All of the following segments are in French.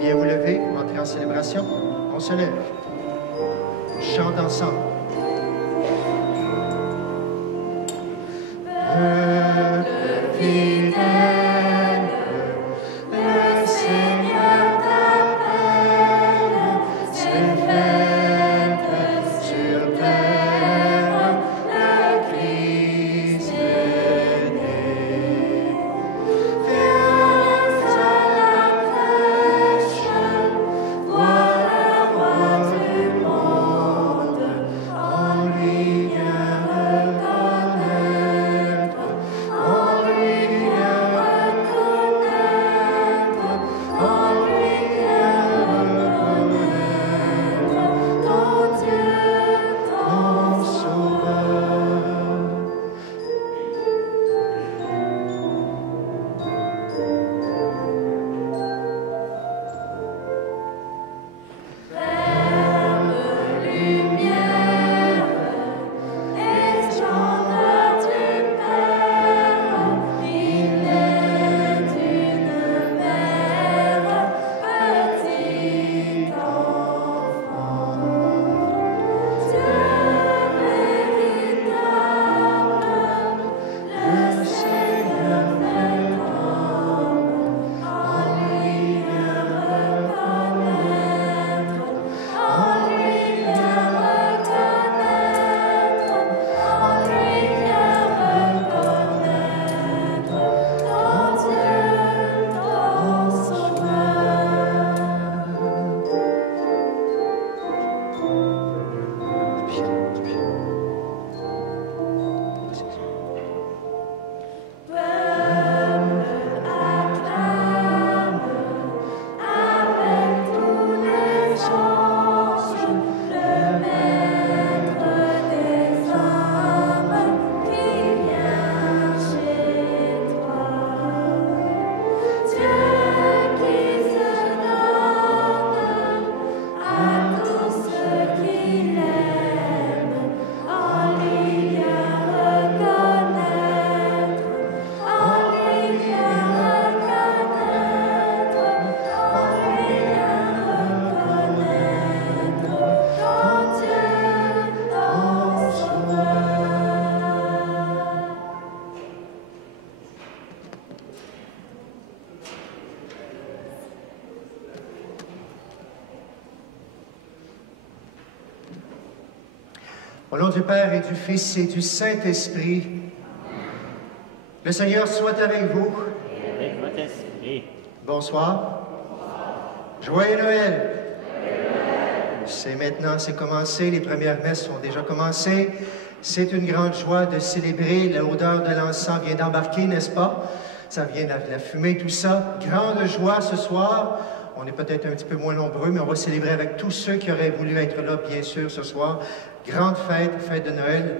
bien vous lever pour entrer en célébration. On se lève. On chante ensemble. Peuple fidèle, le Seigneur t'appelle, c'est fête sur terre, le Christ est né. Viens à la crèche, vois le roi du monde, en lui vient reconnaître, en lui vient reconnaître, en lui vient reconnaître ton Dieu, ton Sauveur. Lumière et splendeur du Père, il est une mère, petit enfant. Dieu véritable, le Seigneur fait homme, en lui vient reconnaître, en lui vient reconnaître, en lui vient reconnaître ton Dieu, ton Sauveur. Peuple acclame avec tous les anges le Maître des hommes qui vient chez toi. Dieu qui se donne à tous ceux qui l'aiment, en lui vient reconnaître, en lui vient reconnaître, en lui vient reconnaître ton Dieu, ton Sauveur. Au nom du Père et du Fils et du Saint-Esprit, le Seigneur soit avec vous. Avec votre esprit. Bonsoir. Joyeux Noël. C'est maintenant, c'est commencé, les premières messes sont déjà commencées. C'est une grande joie de célébrer, l'odeur de l'encens vient d'embarquer, n'est-ce pas? Ça vient de la fumée, tout ça. Grande joie ce soir. On est peut-être un petit peu moins nombreux, mais on va célébrer avec tous ceux qui auraient voulu être là, bien sûr, ce soir. Grande fête, fête de Noël.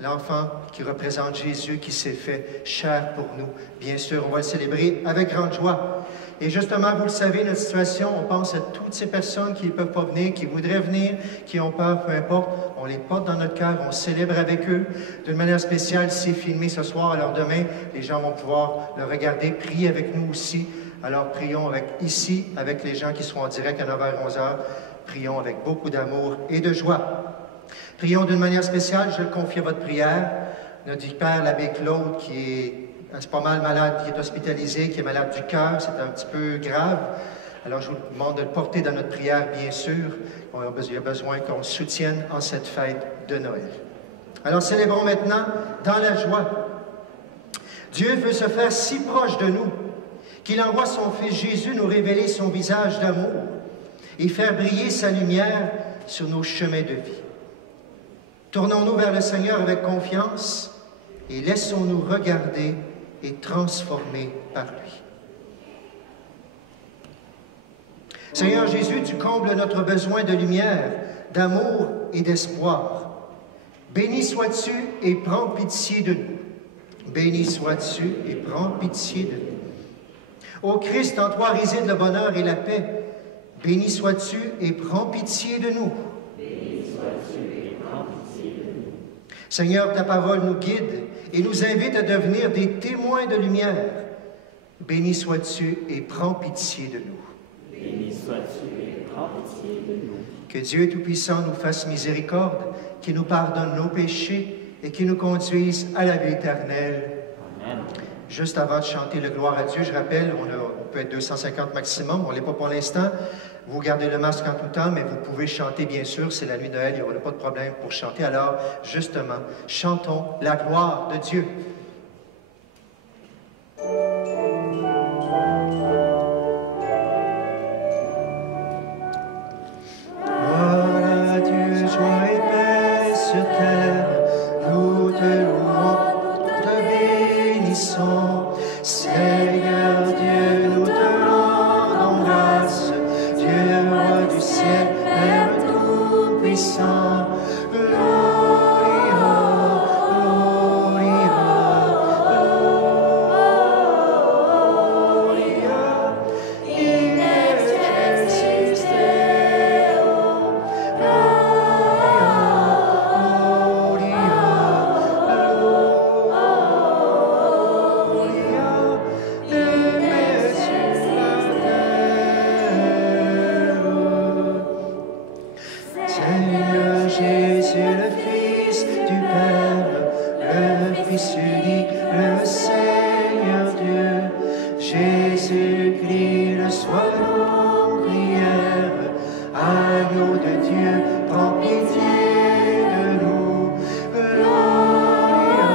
L'enfant qui représente Jésus qui s'est fait chair pour nous. Bien sûr, on va le célébrer avec grande joie. Et justement, vous le savez, notre situation, on pense à toutes ces personnes qui ne peuvent pas venir, qui voudraient venir, qui ont peur, peu importe. On les porte dans notre cœur, on célèbre avec eux. D'une manière spéciale, c'est filmé ce soir. Alors demain, les gens vont pouvoir le regarder, prier avec nous aussi. Alors prions ici, avec les gens qui seront en direct à 9h, 11h. Prions avec beaucoup d'amour et de joie. Prions d'une manière spéciale, je le confie à votre prière. Notre Père, l'abbé Claude, qui est pas mal malade, qui est hospitalisé, qui est malade du cœur, c'est un petit peu grave. Alors je vous demande de le porter dans notre prière, bien sûr. Il y a besoin qu'on le soutienne en cette fête de Noël. Alors célébrons maintenant dans la joie. Dieu veut se faire si proche de nous qu'il envoie son Fils Jésus nous révéler son visage d'amour et faire briller sa lumière sur nos chemins de vie. Tournons-nous vers le Seigneur avec confiance et laissons-nous regarder et transformer par lui. Seigneur Jésus, tu combles notre besoin de lumière, d'amour et d'espoir. Béni sois-tu et prends pitié de nous. Béni sois-tu et prends pitié de nous. Ô Christ, en toi réside le bonheur et la paix. Béni sois-tu et prends pitié de nous. Béni sois-tu et prends pitié de nous. Seigneur, ta parole nous guide et nous invite à devenir des témoins de lumière. Béni sois-tu et prends pitié de nous. Béni sois-tu hab pitié de nous. Que Dieu Tout-Puissant nous fasse miséricorde, qu'il nous pardonne nos péchés et qu'il nous conduise à la vie éternelle. Amen. Juste avant de chanter le gloire à Dieu, je rappelle, on peut être 250 maximum, on ne l'est pas pour l'instant. Vous gardez le masque en tout temps, mais vous pouvez chanter, bien sûr. C'est la nuit de Noël, il n'y aura pas de problème pour chanter. Alors, justement, chantons la gloire de Dieu. Gloire à Dieu, joie et paix sur terre. Nous te louons, nous te bénissons. Seigneur Dieu, nous te rendons grâce. Dieu, roi du ciel, Père tout-puissant. Gloria, Gloria, Gloria. In excelsis Deo. Gloria, Gloria, in excelsis Deo. Seigneur Jésus, le Fils du Père, le Fils unique, le Seigneur Dieu, Jésus-Christ, le soir nos prières, agneau de Dieu, prends pitié de nous. Gloria,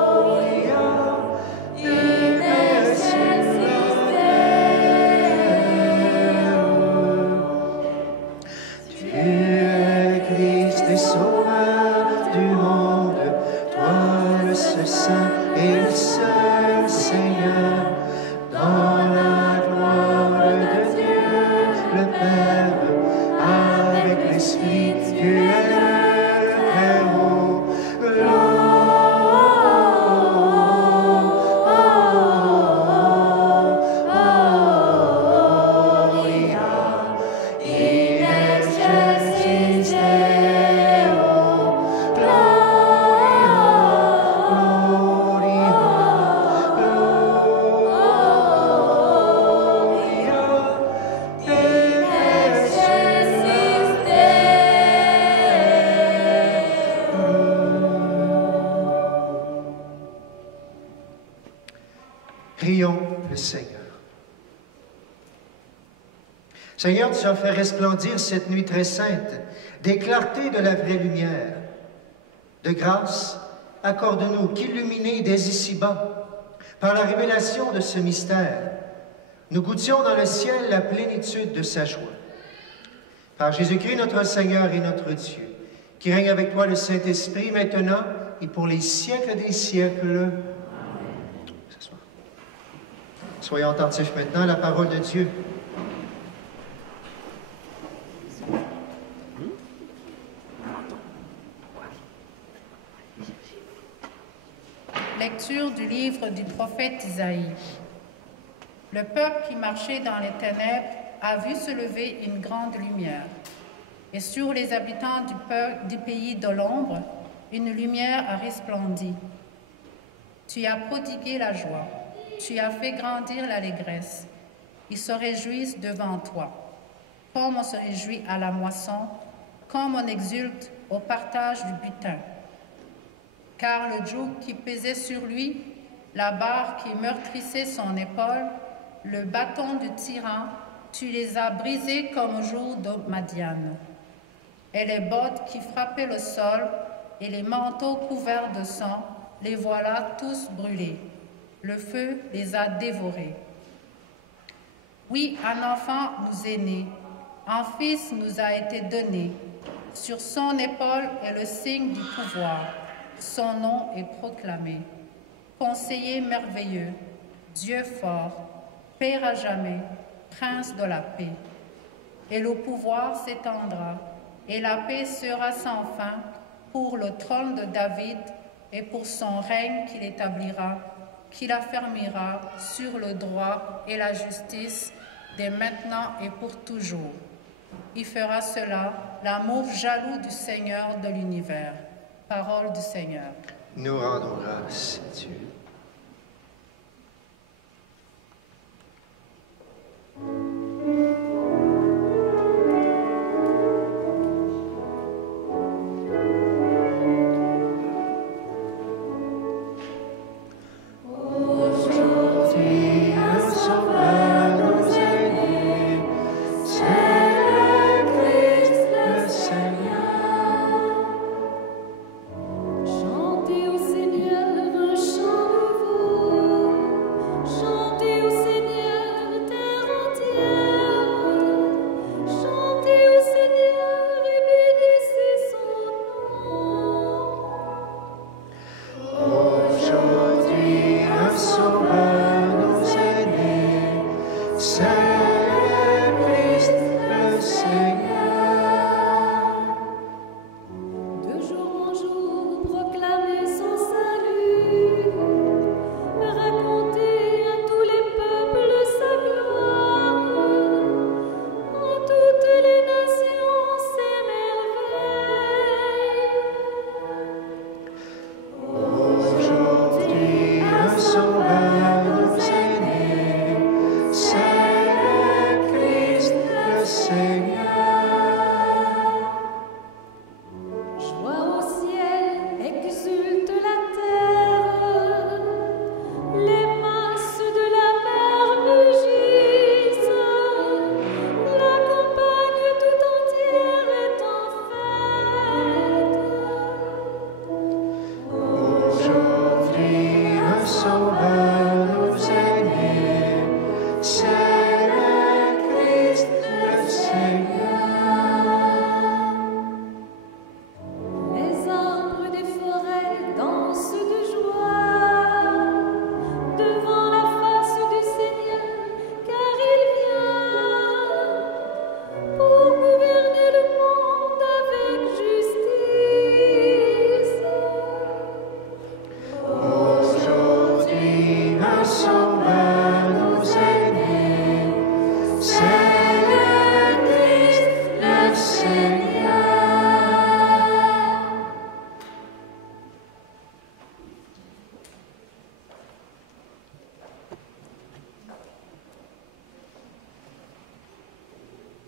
Gloria, in excelsis Deo. Tu es Christ et Sauveur du monde, toi le seul Saint et le seul Seigneur, dans la gloire de Dieu le Père, avec l'Esprit, tu es le très haut. Gloria, in excelsis Deo. Gloria, Gloria, in excelsis Deo. Prions le Seigneur. Seigneur, tu as fait resplendir cette nuit très sainte des clartés de la vraie lumière. De grâce, accorde-nous qu'illuminés dès ici-bas, par la révélation de ce mystère, nous goûtions dans le ciel la plénitude de sa joie. Par Jésus-Christ, notre Seigneur et notre Dieu, qui règne avec toi le Saint-Esprit, maintenant et pour les siècles des siècles. S'asseoir. Soyons attentifs maintenant à la parole de Dieu. Lecture du livre du prophète Isaïe. Le peuple qui marchait dans les ténèbres a vu se lever une grande lumière. Et sur les habitants du pays de l'ombre, une lumière a resplendi. Tu as prodigué la joie, tu as fait grandir l'allégresse. Ils se réjouissent devant toi, comme on se réjouit à la moisson, comme on exulte au partage du butin. Car le joug qui pesait sur lui, la barre qui meurtrissait son épaule, le bâton du tyran, tu les as brisés comme au jour de Madian. Et les bottes qui frappaient le sol et les manteaux couverts de sang, les voilà tous brûlés. Le feu les a dévorés. Oui, un enfant nous est né, un fils nous a été donné. Sur son épaule est le signe du pouvoir. Son nom est proclamé. Conseiller merveilleux, Dieu fort, Père à jamais, Prince de la paix. Et le pouvoir s'étendra, et la paix sera sans fin pour le trône de David et pour son règne qu'il établira qu'il affermira sur le droit et la justice dès maintenant et pour toujours. Il fera cela, l'amour jaloux du Seigneur de l'univers. Parole du Seigneur. Nous rendons grâce à Dieu.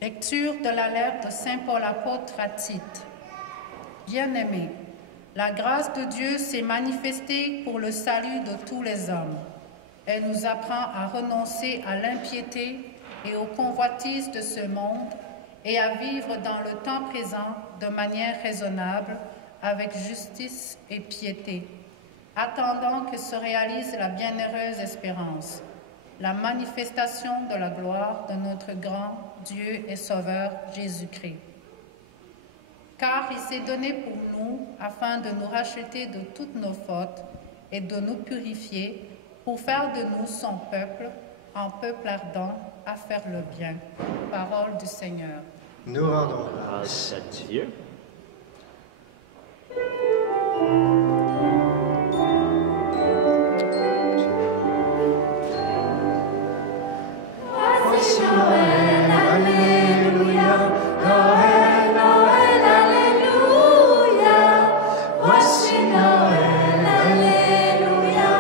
Lecture de la lettre de Saint Paul apôtre à Tite. Bien-aimés, la grâce de Dieu s'est manifestée pour le salut de tous les hommes. Elle nous apprend à renoncer à l'impiété et aux convoitises de ce monde et à vivre dans le temps présent de manière raisonnable, avec justice et piété, attendant que se réalise la bienheureuse espérance, la manifestation de la gloire de notre grand Dieu et Sauveur Jésus-Christ. Car il s'est donné pour nous afin de nous racheter de toutes nos fautes et de nous purifier pour faire de nous son peuple, un peuple ardent à faire le bien. Parole du Seigneur. Nous rendons grâce Grâce à Dieu. Voici Noël, Alléluia, Noël, Noël, Alléluia. Voici Noël, Alléluia,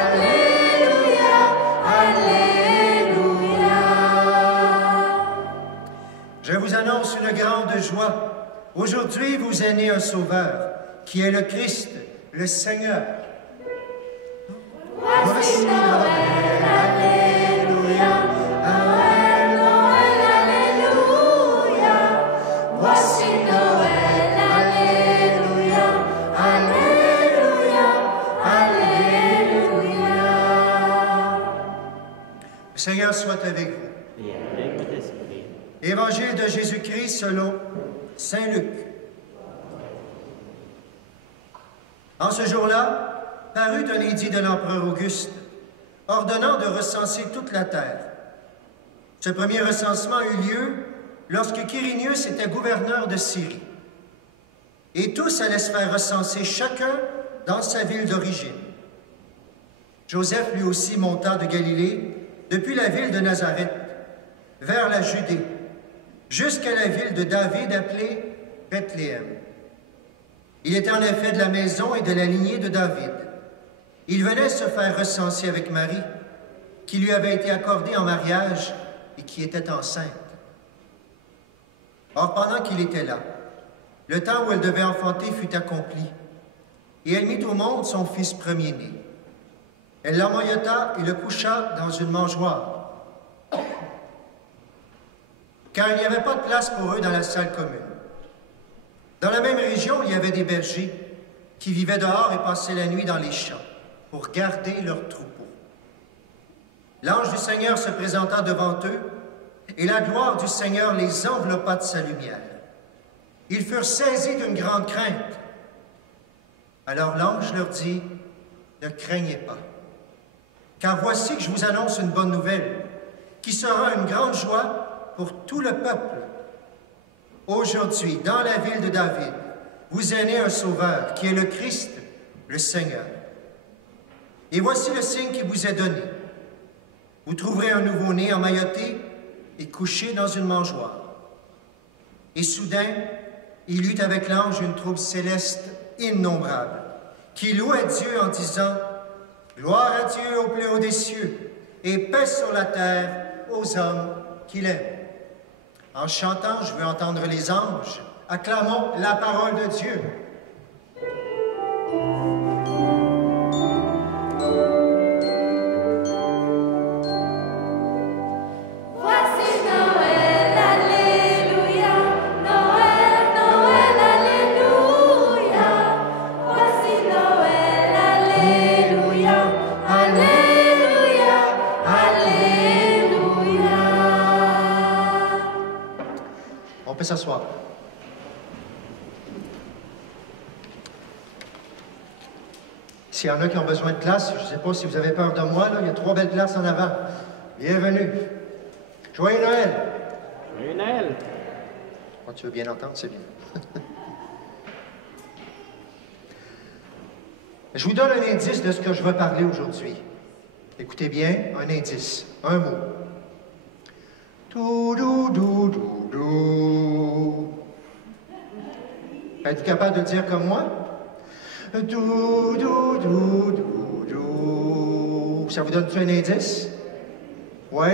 Alléluia, Alléluia. Je vous annonce une grande joie. Aujourd'hui vous est né un Sauveur, qui est le Christ, le Seigneur. Voici Noël, Alléluia. Noël, Noël, Alléluia. Voici Noël, Alléluia. Alléluia, Alléluia. Le Seigneur soit avec vous. Et avec votre esprit. Évangile de Jésus-Christ selon Saint Luc. En ce jour-là, parut un édit de l'empereur Auguste, ordonnant de recenser toute la terre. Ce premier recensement eut lieu lorsque Quirinius était gouverneur de Syrie. Et tous allaient se faire recenser chacun dans sa ville d'origine. Joseph lui aussi monta de Galilée, depuis la ville de Nazareth, vers la Judée, jusqu'à la ville de David appelée Bethléem. Il était en effet de la maison et de la lignée de David. Il venait se faire recenser avec Marie, qui lui avait été accordée en mariage et qui était enceinte. Or, pendant qu'il était là, le temps où elle devait enfanter fut accompli, et elle mit au monde son fils premier-né. Elle l'emmaillota et le coucha dans une mangeoire, car il n'y avait pas de place pour eux dans la salle commune. Dans la même région, il y avait des bergers qui vivaient dehors et passaient la nuit dans les champs pour garder leurs troupeaux. L'ange du Seigneur se présenta devant eux, et la gloire du Seigneur les enveloppa de sa lumière. Ils furent saisis d'une grande crainte. Alors l'ange leur dit, « Ne craignez pas, car voici que je vous annonce une bonne nouvelle, qui sera une grande joie pour tout le peuple. Aujourd'hui, dans la ville de David, vous est né un sauveur, qui est le Christ, le Seigneur. Et voici le signe qui vous est donné. Vous trouverez un nouveau-né emmailloté et couché dans une mangeoire. » Et soudain, il eut avec l'ange une troupe céleste innombrable, qui louait Dieu en disant, « Gloire à Dieu au plus haut des cieux, et paix sur la terre aux hommes qu'il aime. » En chantant, je veux entendre les anges. Acclamons la parole de Dieu. On peut s'asseoir. S'il y en a qui ont besoin de place, je ne sais pas si vous avez peur de moi, là, il y a 3 belles places en avant. Bienvenue. Joyeux Noël. Joyeux Noël. Oh, tu veux bien entendre, c'est bien. Je vous donne un indice de ce que je veux parler aujourd'hui. Écoutez bien, un indice, un mot. Dou-dou-dou-dou-dou. Êtes-vous capable de dire comme moi? Dou-dou-dou-dou-dou. Ça vous donne-tu un indice? Oui?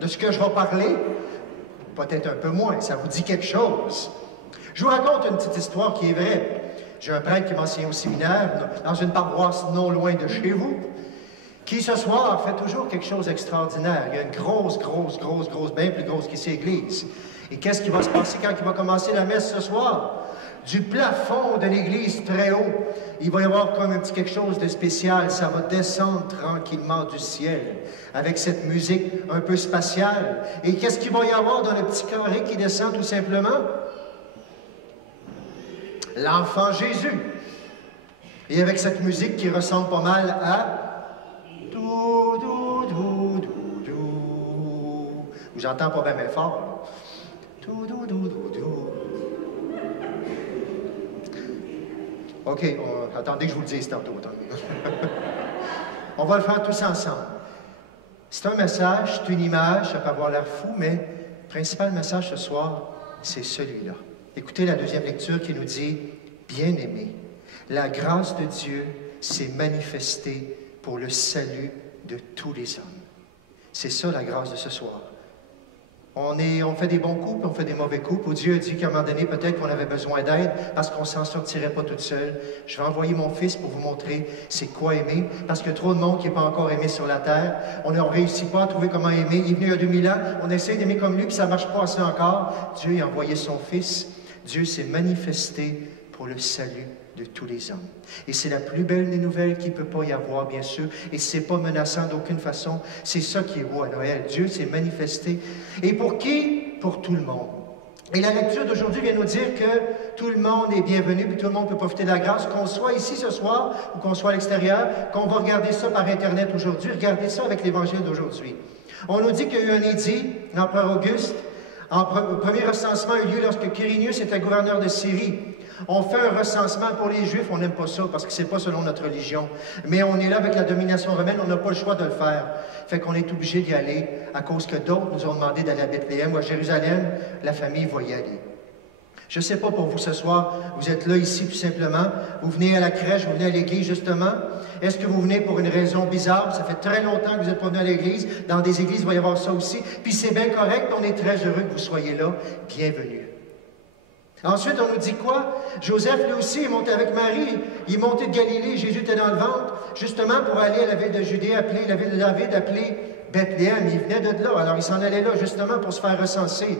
De ce que je vais parler? Peut-être un peu moins. Ça vous dit quelque chose? Je vous raconte une petite histoire qui est vraie. J'ai un prêtre qui m'enseigne au séminaire, dans une paroisse non loin de chez vous, qui ce soir fait toujours quelque chose d'extraordinaire. Il y a une grosse, bien plus grosse qu'ici l'église. Et qu'est-ce qui va se passer quand il va commencer la messe ce soir? Du plafond de l'église très haut, il va y avoir comme un petit quelque chose de spécial. Ça va descendre tranquillement du ciel avec cette musique un peu spatiale. Et qu'est-ce qu'il va y avoir dans le petit carré qui descend tout simplement? L'enfant Jésus. Et avec cette musique qui ressemble pas mal à... J'entends pas bien fort. OK, attendez que je vous le dise tantôt. On va le faire tous ensemble. C'est un message, c'est une image, ça peut avoir l'air fou, mais le principal message ce soir, c'est celui-là. Écoutez la deuxième lecture qui nous dit « Bien-aimés, la grâce de Dieu s'est manifestée pour le salut de tous les hommes. » C'est ça la grâce de ce soir. On fait des bons coups, puis on fait des mauvais coups. Où Dieu a dit qu'à un moment donné, peut-être qu'on avait besoin d'aide parce qu'on ne s'en sortirait pas toute seule. Je vais envoyer mon fils pour vous montrer c'est quoi aimer, parce qu'il y a trop de monde qui n'est pas encore aimé sur la terre. On ne réussit pas à trouver comment aimer. Il est venu il y a 2000 ans, on essaie d'aimer comme lui, puis ça ne marche pas assez encore. Dieu a envoyé son fils. Dieu s'est manifesté pour le salut de tous les hommes. Et c'est la plus belle des nouvelles qu'il ne peut pas y avoir, bien sûr, et ce n'est pas menaçant d'aucune façon. C'est ça qui est beau à Noël. Dieu s'est manifesté. Et pour qui? Pour tout le monde. Et la lecture d'aujourd'hui vient nous dire que tout le monde est bienvenu, puis tout le monde peut profiter de la grâce, qu'on soit ici ce soir ou qu'on soit à l'extérieur, qu'on va regarder ça par Internet aujourd'hui. Regardez ça avec l'Évangile d'aujourd'hui. On nous dit qu'il y a eu un édit, l'empereur Auguste, le premier recensement a eu lieu lorsque Quirinius était gouverneur de Syrie. On fait un recensement pour les Juifs, on n'aime pas ça parce que c'est pas selon notre religion. Mais on est là avec la domination romaine, on n'a pas le choix de le faire. Fait qu'on est obligé d'y aller à cause que d'autres nous ont demandé d'aller à Bethléem ou à Jérusalem. La famille va y aller. Je ne sais pas pour vous ce soir, vous êtes là ici tout simplement, vous venez à la crèche, vous venez à l'église justement. Est-ce que vous venez pour une raison bizarre? Ça fait très longtemps que vous n'êtes pas venu à l'église. Dans des églises, il va y avoir ça aussi. Puis c'est bien correct, on est très heureux que vous soyez là. Bienvenue. Ensuite, on nous dit quoi? Joseph, lui aussi, est monté avec Marie. Il est monté de Galilée, Jésus était dans le ventre, justement pour aller à la ville de Judée, appelée la ville de David, appelée Bethléem. Il venait de là, alors il s'en allait là justement pour se faire recenser.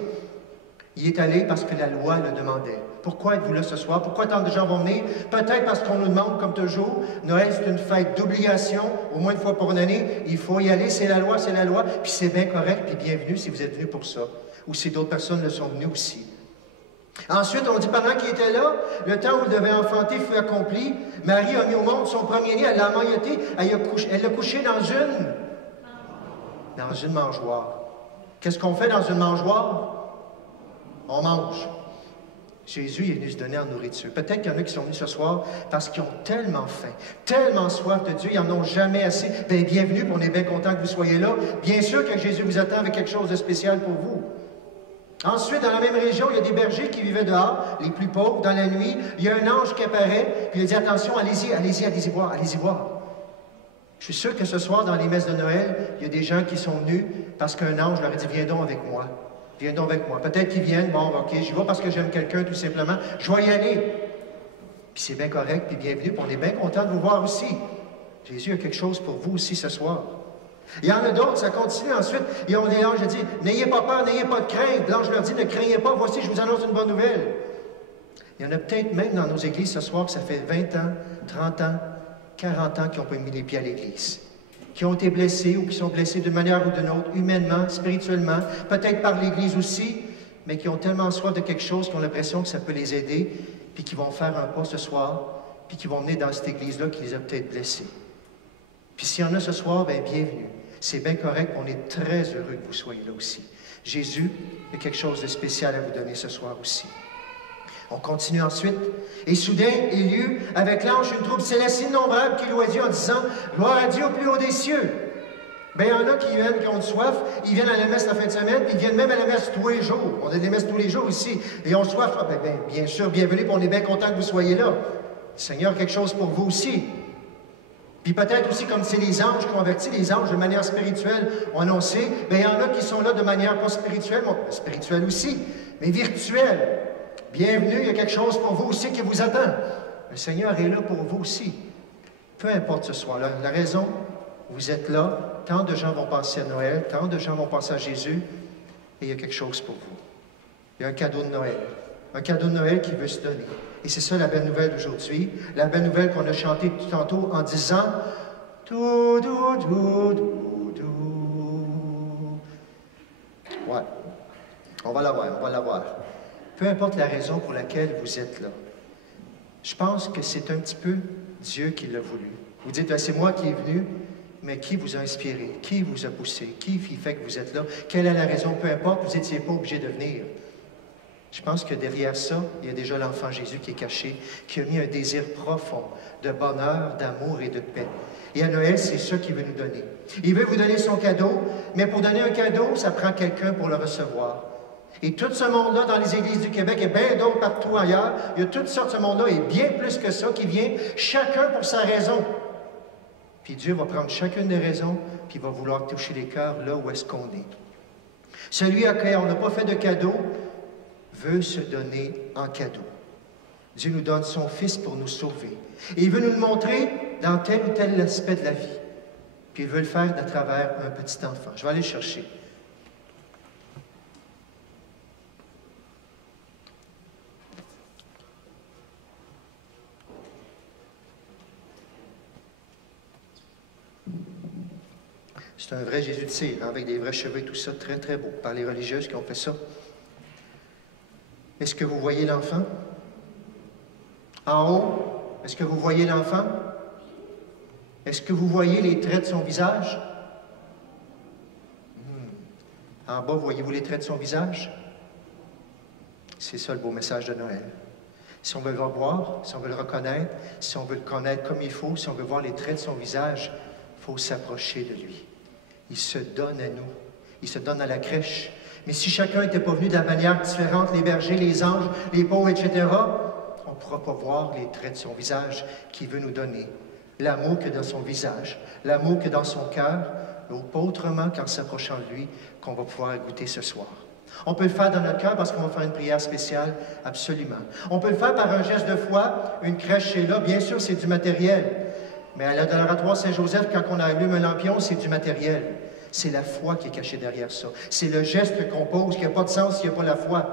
Il est allé parce que la loi le demandait. Pourquoi êtes-vous là ce soir? Pourquoi tant de gens vont venir? Peut-être parce qu'on nous demande, comme toujours, Noël, c'est une fête d'obligation, au moins une fois pour une année. Il faut y aller, c'est la loi, puis c'est bien correct, puis bienvenue si vous êtes venus pour ça. Ou si d'autres personnes le sont venues aussi. Ensuite, on dit, pendant qu'il était là, le temps où il devait enfanter fut accompli. Marie a mis au monde son premier-né, elle l'a emmailloté, elle l'a couché dans une mangeoire. Qu'est-ce qu'on fait dans une mangeoire? On mange. Jésus est venu se donner en nourriture. Peut-être qu'il y en a qui sont venus ce soir parce qu'ils ont tellement faim, tellement soif de Dieu, ils n'en ont jamais assez. Bien, bienvenue, on est bien content que vous soyez là. Bien sûr que Jésus vous attend avec quelque chose de spécial pour vous. Ensuite, dans la même région, il y a des bergers qui vivaient dehors, les plus pauvres, dans la nuit. Il y a un ange qui apparaît, puis il dit, attention, allez-y voir. Je suis sûr que ce soir, dans les messes de Noël, il y a des gens qui sont venus parce qu'un ange leur a dit, viens donc avec moi. Viens donc avec moi. Peut-être qu'ils viennent, bon, OK, j'y vais parce que j'aime quelqu'un, tout simplement. Je vais y aller. Puis c'est bien correct, puis bienvenue, puis on est bien content de vous voir aussi. Jésus a quelque chose pour vous aussi ce soir. Il y en a d'autres, ça continue ensuite. Ils ont des anges qui disent, n'ayez pas peur, n'ayez pas de crainte. L'ange leur dit, ne craignez pas, voici, je vous annonce une bonne nouvelle. Il y en a peut-être même dans nos églises ce soir que ça fait 20 ans, 30 ans, 40 ans qui n'ont pas mis les pieds à l'église. Qui ont été blessés ou qui sont blessés d'une manière ou d'une autre, humainement, spirituellement, peut-être par l'Église aussi, mais qui ont tellement soif de quelque chose qu'ils ont l'impression que ça peut les aider, puis qui vont faire un pas ce soir, puis qui vont venir dans cette Église-là qui les a peut-être blessés. Puis s'il y en a ce soir, bien, bienvenue. C'est bien correct, on est très heureux que vous soyez là aussi. Jésus a quelque chose de spécial à vous donner ce soir aussi. On continue ensuite. Et soudain, il y eut avec l'ange une troupe céleste innombrable qui louait Dieu en disant « Gloire à Dieu au plus haut des cieux ». Bien, il y en a qui viennent, qui ont soif, ils viennent à la messe la fin de semaine, puis ils viennent même à la messe tous les jours. On a des messes tous les jours ici. Et on soif. Ah, bien sûr, bienvenue, puis on est bien content que vous soyez là. Le Seigneur a quelque chose pour vous aussi. Puis peut-être aussi, comme c'est les anges convertis, les anges de manière spirituelle ont annoncé, bien, il y en a qui sont là de manière pas spirituelle, bon, spirituelle aussi, mais virtuelle. Bienvenue, il y a quelque chose pour vous aussi qui vous attend. Le Seigneur est là pour vous aussi. Peu importe ce soir-là. La raison, vous êtes là, tant de gens vont penser à Noël, tant de gens vont penser à Jésus, et il y a quelque chose pour vous. Il y a un cadeau de Noël. Un cadeau de Noël qui veut se donner. Et c'est ça la belle nouvelle d'aujourd'hui. La belle nouvelle qu'on a chantée tout tantôt en disant « Dou, dou, dou, dou, dou. » Ouais. On va la voir. Peu importe la raison pour laquelle vous êtes là. Je pense que c'est un petit peu Dieu qui l'a voulu. Vous dites, c'est moi qui est venu, mais qui vous a inspiré? Qui vous a poussé? Qui fait que vous êtes là? Quelle est la raison? Peu importe, vous n'étiez pas obligé de venir. Je pense que derrière ça, il y a déjà l'enfant Jésus qui est caché, qui a mis un désir profond de bonheur, d'amour et de paix. Et à Noël, c'est ça qu'il veut nous donner. Il veut vous donner son cadeau, mais pour donner un cadeau, ça prend quelqu'un pour le recevoir. Et tout ce monde-là, dans les églises du Québec et bien d'autres partout ailleurs, il y a toutes sortes de ce monde-là, et bien plus que ça, qui vient, chacun pour sa raison. Puis Dieu va prendre chacune des raisons, puis il va vouloir toucher les cœurs là où est-ce qu'on est. Celui à qui on n'a pas fait de cadeau veut se donner en cadeau. Dieu nous donne son Fils pour nous sauver. Et il veut nous le montrer dans tel ou tel aspect de la vie. Puis il veut le faire à travers un petit enfant. Je vais aller le chercher. C'est un vrai Jésus de cire, avec des vrais cheveux et tout ça, très, très beau, par les religieuses qui ont fait ça. Est-ce que vous voyez l'enfant? En haut, est-ce que vous voyez l'enfant? Est-ce que vous voyez les traits de son visage? En bas, voyez-vous les traits de son visage? C'est ça le beau message de Noël. Si on veut le revoir, si on veut le reconnaître, si on veut le connaître comme il faut, si on veut voir les traits de son visage, il faut s'approcher de lui. Il se donne à nous. Il se donne à la crèche. Mais si chacun n'était pas venu de la manière différente, les bergers, les anges, les pauvres, etc., on ne pourra pas voir les traits de son visage qu'il veut nous donner. L'amour que dans son visage, l'amour que dans son cœur, mais pas autrement qu'en s'approchant de lui qu'on va pouvoir goûter ce soir. On peut le faire dans notre cœur parce qu'on va faire une prière spéciale, absolument. On peut le faire par un geste de foi, une crèche est là, bien sûr, c'est du matériel. Mais à l'Adoratoire Saint-Joseph, quand on allume un lampion, c'est du matériel. C'est la foi qui est cachée derrière ça. C'est le geste qu'on pose qui n'a pas de sens s'il n'y a pas la foi.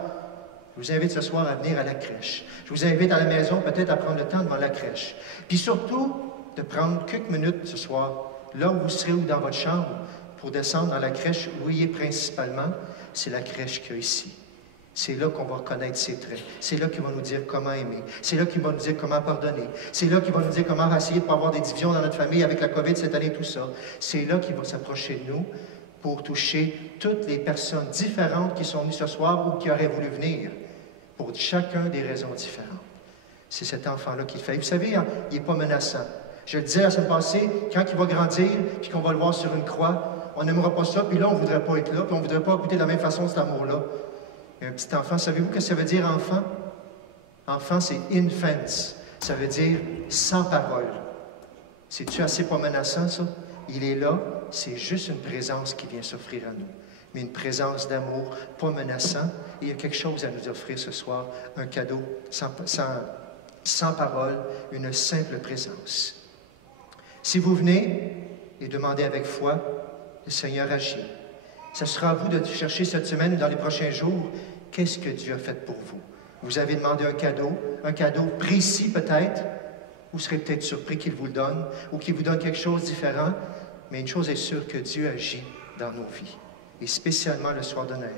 Je vous invite ce soir à venir à la crèche. Je vous invite à la maison peut-être à prendre le temps devant la crèche. Puis surtout, de prendre quelques minutes ce soir, là où vous serez ou dans votre chambre, pour descendre dans la crèche où il est principalement, c'est la crèche qu'il y a ici. C'est là qu'on va reconnaître ses traits. C'est là qu'il va nous dire comment aimer. C'est là qu'il va nous dire comment pardonner. C'est là qu'il va nous dire comment essayer de ne pas avoir des divisions dans notre famille avec la COVID cette année, tout ça. C'est là qu'il va s'approcher de nous pour toucher toutes les personnes différentes qui sont venues ce soir ou qui auraient voulu venir, pour chacun des raisons différentes. C'est cet enfant-là qui le fait. Et vous savez, hein, il n'est pas menaçant. Je le disais la semaine passée, quand il va grandir, puis qu'on va le voir sur une croix, on n'aimera pas ça, puis là, on ne voudrait pas être là, puis on ne voudrait pas goûter de la même façon cet amour-là. Un petit enfant, savez-vous ce que ça veut dire, enfant? Enfant, c'est infants. Ça veut dire sans parole. C'est-tu assez pas menaçant, ça? Il est là, c'est juste une présence qui vient s'offrir à nous. Mais une présence d'amour, pas menaçant. Et il y a quelque chose à nous offrir ce soir, un cadeau sans parole, une simple présence. Si vous venez et demandez avec foi, le Seigneur agit. Ce sera à vous de chercher cette semaine ou dans les prochains jours, qu'est-ce que Dieu a fait pour vous? Vous avez demandé un cadeau précis peut-être. Vous serez peut-être surpris qu'il vous le donne ou qu'il vous donne quelque chose de différent. Mais une chose est sûre, que Dieu agit dans nos vies, et spécialement le soir de Noël.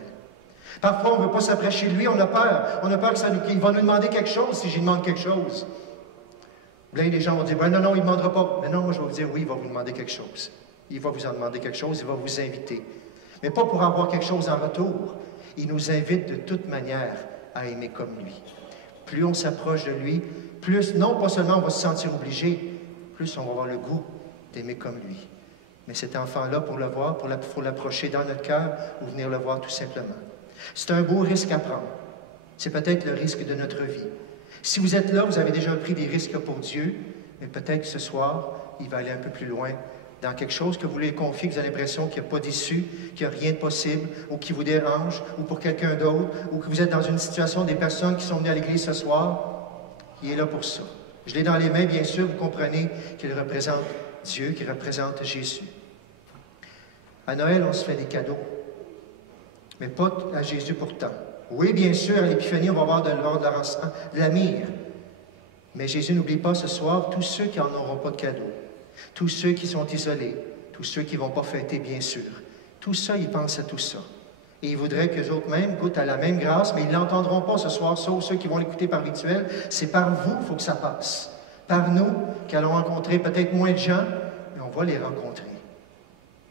Parfois, on ne veut pas s'approcher de lui, on a peur. On a peur qu'il va nous demander quelque chose si j'y demande quelque chose. Là, les gens vont dire, ben non, il ne demandera pas. Mais non, moi, je vais vous dire, oui, il va vous demander quelque chose. Il va vous en demander quelque chose, il va vous inviter. Mais pas pour avoir quelque chose en retour. Il nous invite de toute manière à aimer comme lui. Plus on s'approche de lui, plus, non pas seulement on va se sentir obligé, plus on va avoir le goût d'aimer comme lui. Mais cet enfant-là, pour le voir, il faut l'approcher dans notre cœur ou venir le voir tout simplement. C'est un beau risque à prendre. C'est peut-être le risque de notre vie. Si vous êtes là, vous avez déjà pris des risques pour Dieu, mais peut-être que ce soir, il va aller un peu plus loin dans quelque chose que vous voulez confier, que vous avez l'impression qu'il n'y a pas d'issue, qu'il n'y a rien de possible, ou qui vous dérange, ou pour quelqu'un d'autre, ou que vous êtes dans une situation des personnes qui sont venues à l'église ce soir. Il est là pour ça. Je l'ai dans les mains, bien sûr, vous comprenez qu'il représente Dieu, qu'il représente Jésus. À Noël, on se fait des cadeaux, mais pas à Jésus pourtant. Oui, bien sûr, à l'Épiphanie, on va avoir de l'or, de l'encens, de la myrrhe. Mais Jésus n'oublie pas ce soir tous ceux qui n'en auront pas de cadeaux, tous ceux qui sont isolés, tous ceux qui ne vont pas fêter, bien sûr. Tout ça, il pense à tout ça. Et il voudrait qu'eux autres mêmes goûtent à la même grâce, mais ils ne l'entendront pas ce soir, sauf ceux qui vont l'écouter par rituel. C'est par vous qu'il faut que ça passe. Par nous, qui allons rencontrer peut-être moins de gens, mais on va les rencontrer.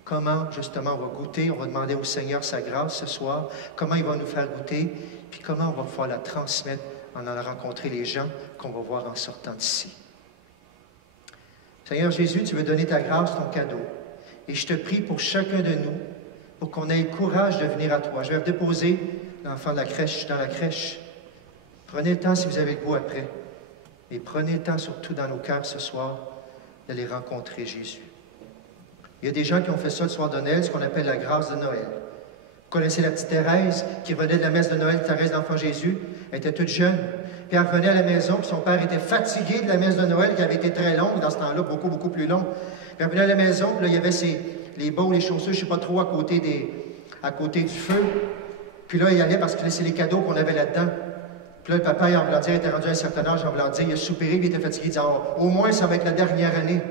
Comment, justement, on va goûter, on va demander au Seigneur sa grâce ce soir, comment il va nous faire goûter, puis comment on va pouvoir la transmettre en allant rencontrer les gens qu'on va voir en sortant d'ici. Seigneur Jésus, tu veux donner ta grâce, ton cadeau. Et je te prie pour chacun de nous, pour qu'on ait le courage de venir à toi. Je vais déposer l'enfant de la crèche dans la crèche. Prenez le temps, si vous avez le goût après, et prenez le temps, surtout dans nos cœurs ce soir, de les rencontrer, Jésus. Il y a des gens qui ont fait ça le soir de Noël, ce qu'on appelle la grâce de Noël. Vous connaissez la petite Thérèse qui revenait de la messe de Noël, Thérèse d'Enfant Jésus. Elle était toute jeune. Puis elle revenait à la maison, puis son père était fatigué de la messe de Noël, qui avait été très longue, dans ce temps-là, beaucoup, beaucoup plus longue. Puis elle revenait à la maison, puis là, il y avait les bas ou les chaussures, je ne sais pas trop, à côté du feu. Puis là, il allait parce que c'est les cadeaux qu'on avait là-dedans. Puis là, le papa, en voulant dire, était rendu à un certain âge, en voulant dire, il a soupiré, puis il était fatigué, il disait, oh, au moins, ça va être la dernière année.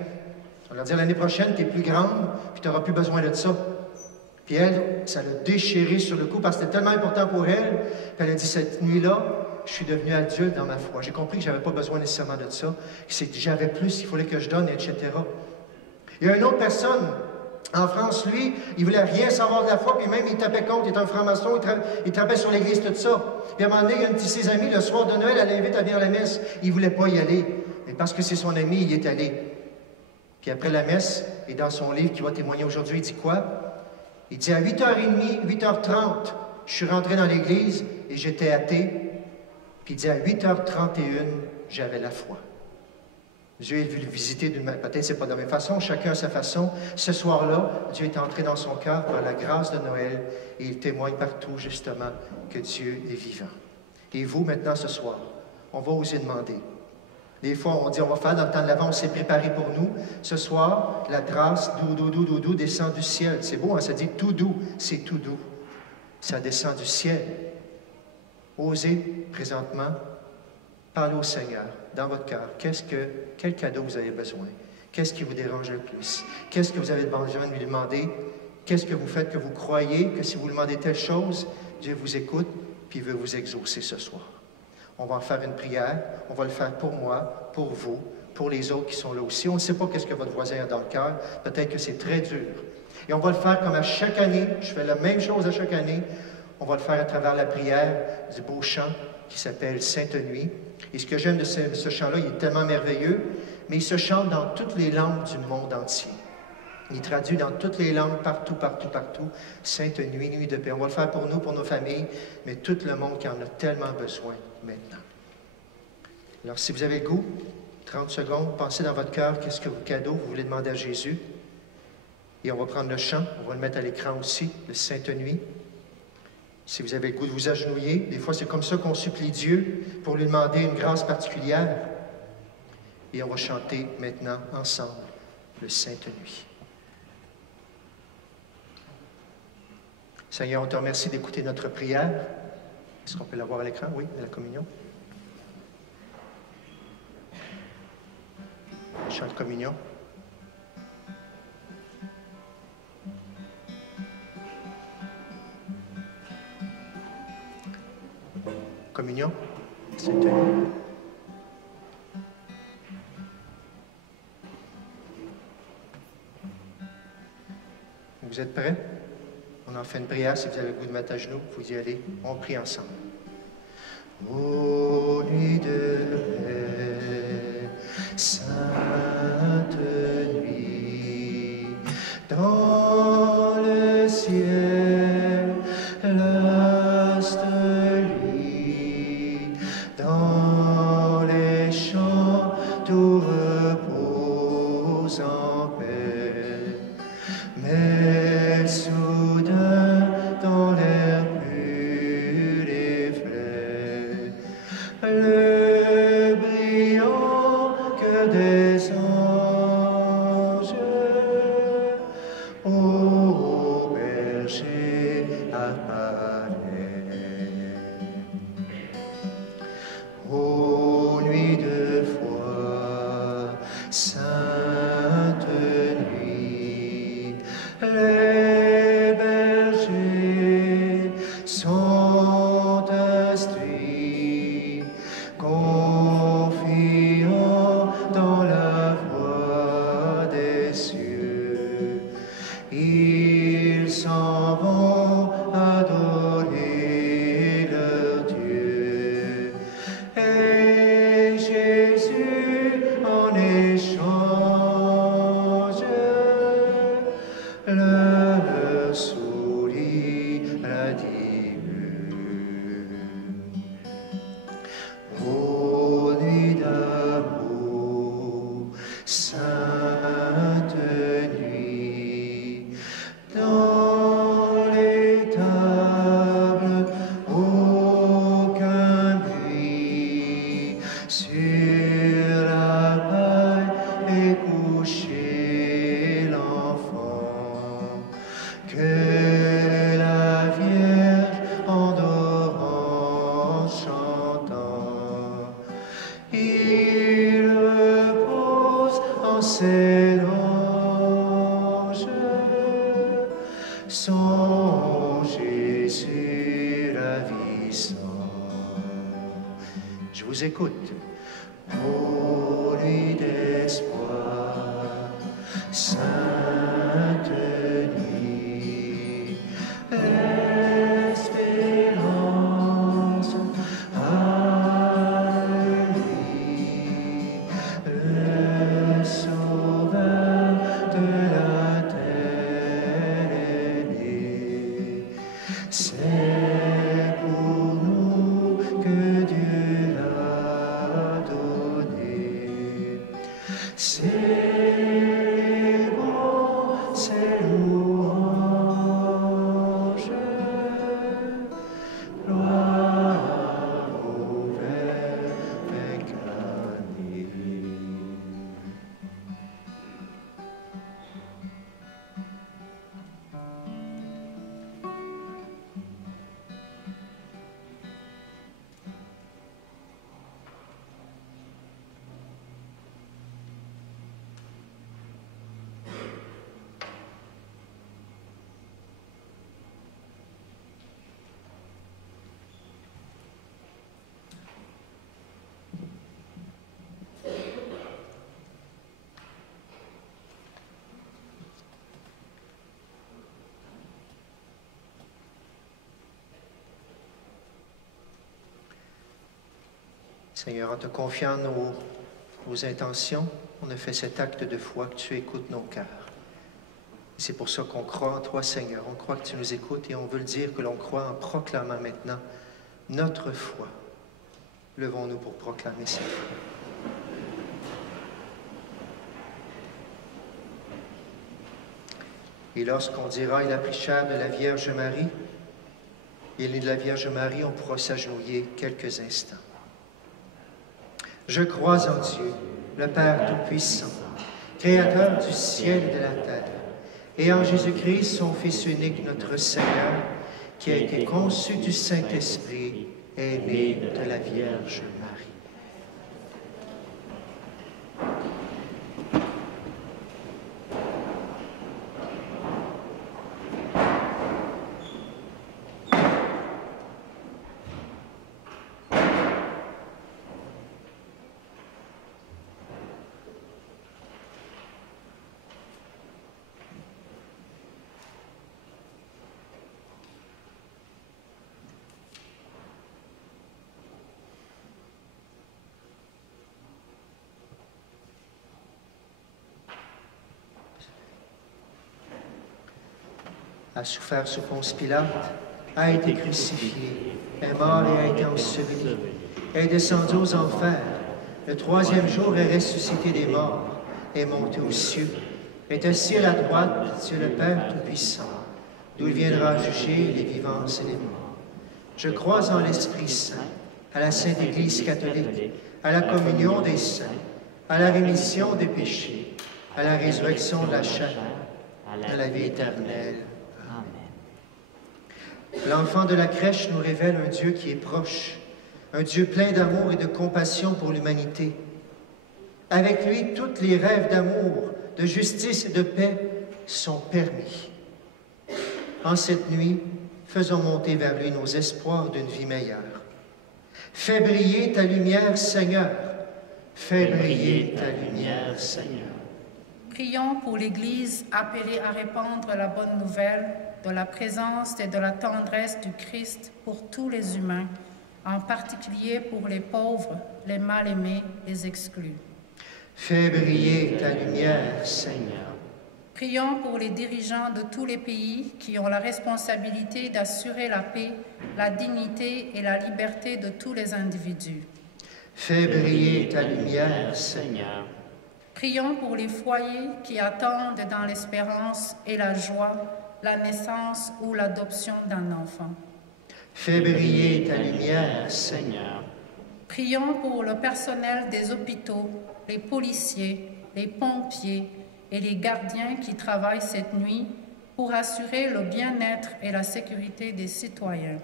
On va dire, l'année prochaine, tu es plus grande, puis tu n'auras plus besoin de ça. Puis elle, ça l'a déchiré sur le coup, parce que c'était tellement important pour elle. Puis elle a dit, cette nuit-là, je suis devenue adulte dans ma foi. J'ai compris que je n'avais pas besoin nécessairement de ça, que j'avais plus, il fallait que je donne, etc. Il y a une autre personne, En France, lui, il voulait rien savoir de la foi, puis même il tapait contre, il était un franc-maçon, il tapait sur l'Église, tout ça. Puis à un moment donné, un de ses amis, le soir de Noël, elle l'invite à venir à la messe. Il ne voulait pas y aller, mais parce que c'est son ami, il y est allé. Puis après la messe, et dans son livre qui va témoigner aujourd'hui, il dit quoi? Il dit à 8h30, 8h30, je suis rentré dans l'Église et j'étais athée. Puis il dit à 8h31, j'avais la foi. Dieu est venu le visiter d'une manière, peut-être c'est pas de la même façon, chacun à sa façon. Ce soir-là, Dieu est entré dans son cœur par la grâce de Noël et il témoigne partout justement que Dieu est vivant. Et vous, maintenant, ce soir, on va oser demander. Des fois, on dit, on va faire dans le temps de l'Avent, on s'est préparé pour nous. Ce soir, la grâce, doux, descend du ciel. C'est beau, hein? Ça dit tout doux, c'est tout doux. Ça descend du ciel. Osez, présentement, parler au Seigneur dans votre cœur. Quel cadeau vous avez besoin? Qu'est-ce qui vous dérange le plus? Qu'est-ce que vous avez besoin de lui demander? Qu'est-ce que vous faites que vous croyez que si vous demandez telle chose, Dieu vous écoute puis veut vous exaucer ce soir? On va en faire une prière. On va le faire pour moi, pour vous, pour les autres qui sont là aussi. On ne sait pas qu'est-ce que votre voisin a dans le cœur. Peut-être que c'est très dur. Et on va le faire comme à chaque année. Je fais la même chose à chaque année. On va le faire à travers la prière du beau chant qui s'appelle Sainte Nuit. Et ce que j'aime de ce chant-là, il est tellement merveilleux, mais il se chante dans toutes les langues du monde entier. Il traduit dans toutes les langues, partout, Sainte Nuit, nuit de paix. On va le faire pour nous, pour nos familles, mais tout le monde qui en a tellement besoin maintenant. Alors, si vous avez le goût, 30 secondes, pensez dans votre cœur, qu'est-ce que cadeau vous voulez demander à Jésus. Et on va prendre le chant, on va le mettre à l'écran aussi, le Sainte Nuit. Si vous avez le goût de vous agenouiller, des fois c'est comme ça qu'on supplie Dieu pour lui demander une grâce particulière. Et on va chanter maintenant ensemble le Sainte Nuit. Seigneur, on te remercie d'écouter notre prière. Est-ce qu'on peut la voir à l'écran? Oui, à la communion. Chant de communion. Communion, Sainte Nuit. Vous êtes prêts? On en fait une prière. Si vous avez le goût de mettre à genoux, vous y allez. On prie ensemble. Ô nuit de paix, sainte nuit, dans le ciel, l'astre luit, dans les champs, tout repose en paix. Mais soudain, dans l'air pur et frais, le brillant que des anges, ô berger apparaît. Ô nuit de foi, sainte nuit, les bergers sont instruits, confiants dans la voix des cieux. Ils s'en vont adorer leur Dieu. Et Jésus en échange leur sourit radieux. Ô nuit d'amour, sainte nuit, dans les tables aucun bruit, sur la paille est couché l'enfant, que la Vierge endort en chantant. Il repose en ses anges, son Jésus ravissant. Je vous écoute. Ô nuit d'espoir, sainte C'est pour nous que Dieu l'a donné. C'est bon, c'est louange. Gloire au Père incarné. Seigneur, en te confiant nos intentions, on a fait cet acte de foi que tu écoutes nos cœurs. C'est pour ça qu'on croit en toi, Seigneur. On croit que tu nous écoutes et on veut le dire que l'on croit en proclamant maintenant notre foi. Levons-nous pour proclamer cette foi. Et lorsqu'on dira « Il a pris chair de la Vierge Marie », et de la Vierge Marie, on pourra s'agenouiller quelques instants. Je crois en Dieu, le Père Tout-Puissant, Créateur du ciel et de la terre, et en Jésus-Christ, son Fils unique, notre Seigneur, qui a été conçu du Saint-Esprit et né de la Vierge Marie. A souffert sous Ponce Pilate, a été crucifié, est mort et a été enseveli, est descendu aux enfers, le troisième jour est ressuscité des morts, est monté aux cieux, est assis à la droite de Dieu le Père Tout-Puissant, d'où il viendra juger les vivants et les morts. Je crois en l'Esprit Saint, à la Sainte Église catholique, à la communion des saints, à la rémission des péchés, à la résurrection de la chair, à la vie éternelle. L'enfant de la crèche nous révèle un Dieu qui est proche, un Dieu plein d'amour et de compassion pour l'humanité. Avec lui, tous les rêves d'amour, de justice et de paix sont permis. En cette nuit, faisons monter vers lui nos espoirs d'une vie meilleure. Fais briller ta lumière, Seigneur. Fais briller ta lumière, Seigneur. Prions pour l'Église appelée à répandre la bonne nouvelle de la présence et de la tendresse du Christ pour tous les humains, en particulier pour les pauvres, les mal-aimés, les exclus. Fais briller ta lumière, Seigneur. Prions pour les dirigeants de tous les pays qui ont la responsabilité d'assurer la paix, la dignité et la liberté de tous les individus. Fais briller ta lumière, Seigneur. Prions pour les foyers qui attendent dans l'espérance et la joie la naissance ou l'adoption d'un enfant. Fais briller ta lumière, Seigneur. Prions pour le personnel des hôpitaux, les policiers, les pompiers et les gardiens qui travaillent cette nuit pour assurer le bien-être et la sécurité des citoyens.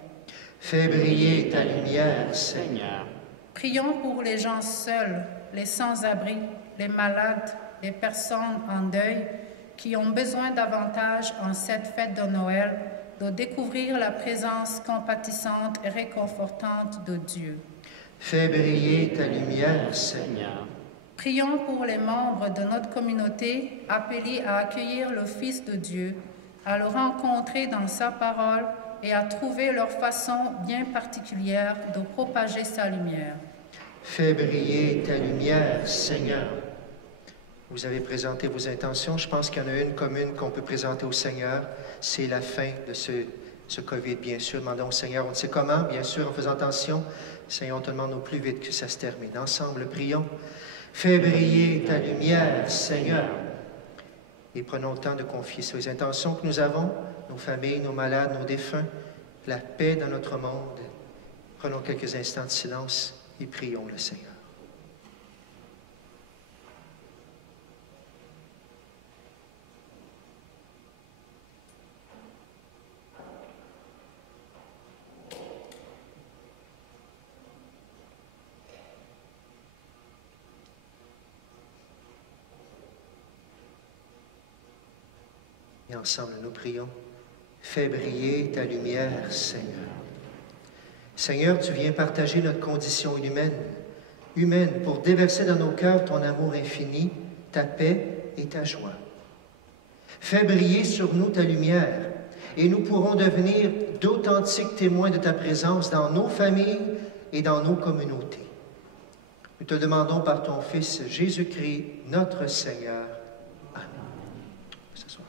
Fais briller ta lumière, Seigneur. Prions pour les gens seuls, les sans-abri, les malades, les personnes en deuil qui ont besoin davantage en cette fête de Noël de découvrir la présence compatissante et réconfortante de Dieu. Fais briller ta lumière, Seigneur. Prions pour les membres de notre communauté appelés à accueillir le Fils de Dieu, à le rencontrer dans sa parole et à trouver leur façon bien particulière de propager sa lumière. Fais briller ta lumière, Seigneur. Vous avez présenté vos intentions. Je pense qu'il y en a une commune qu'on peut présenter au Seigneur. C'est la fin de ce COVID, bien sûr. Demandons au Seigneur, on ne sait comment, bien sûr, en faisant attention. Seigneur, on te demande au plus vite que ça se termine. Ensemble, prions. Fais briller ta lumière, Seigneur. Et prenons le temps de confier sur les intentions que nous avons, nos familles, nos malades, nos défunts, la paix dans notre monde. Prenons quelques instants de silence et prions le Seigneur. Et ensemble, nous prions. Fais briller ta lumière, Seigneur. Seigneur, tu viens partager notre condition humaine, pour déverser dans nos cœurs ton amour infini, ta paix et ta joie. Fais briller sur nous ta lumière, et nous pourrons devenir d'authentiques témoins de ta présence dans nos familles et dans nos communautés. Nous te demandons par ton Fils Jésus-Christ, notre Seigneur. Amen. S'asseoir.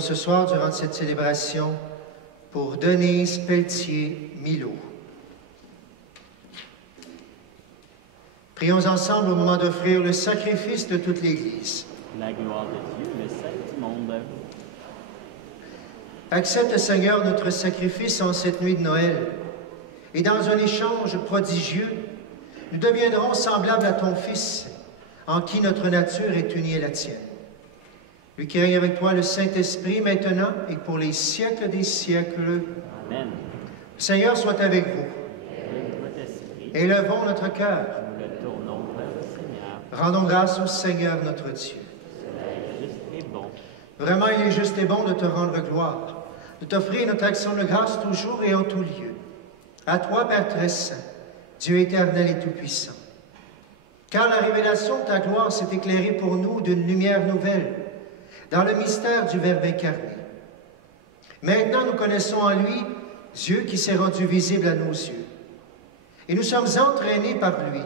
Prions ce soir durant cette célébration pour Denise Pelletier-Milot. Prions ensemble au moment d'offrir le sacrifice de toute l'Église. La gloire de Dieu, le salut du monde. Accepte, Seigneur, notre sacrifice en cette nuit de Noël. Et dans un échange prodigieux, nous deviendrons semblables à ton Fils, en qui notre nature est unie à la tienne. Lui qui règne avec toi, le Saint-Esprit, maintenant et pour les siècles des siècles. Amen. Le Seigneur soit avec vous. Avec votre esprit, Élevons notre cœur. nous le tournons vers le Seigneur. Rendons grâce au Seigneur notre Dieu. Cela est juste et bon. Vraiment, il est juste et bon de te rendre gloire, de t'offrir notre action de grâce toujours et en tout lieu. À toi, Père très saint, Dieu éternel et tout-puissant. Car la révélation de ta gloire s'est éclairée pour nous d'une lumière nouvelle, dans le mystère du Verbe incarné. Maintenant, nous connaissons en lui Dieu qui s'est rendu visible à nos yeux. Et nous sommes entraînés par lui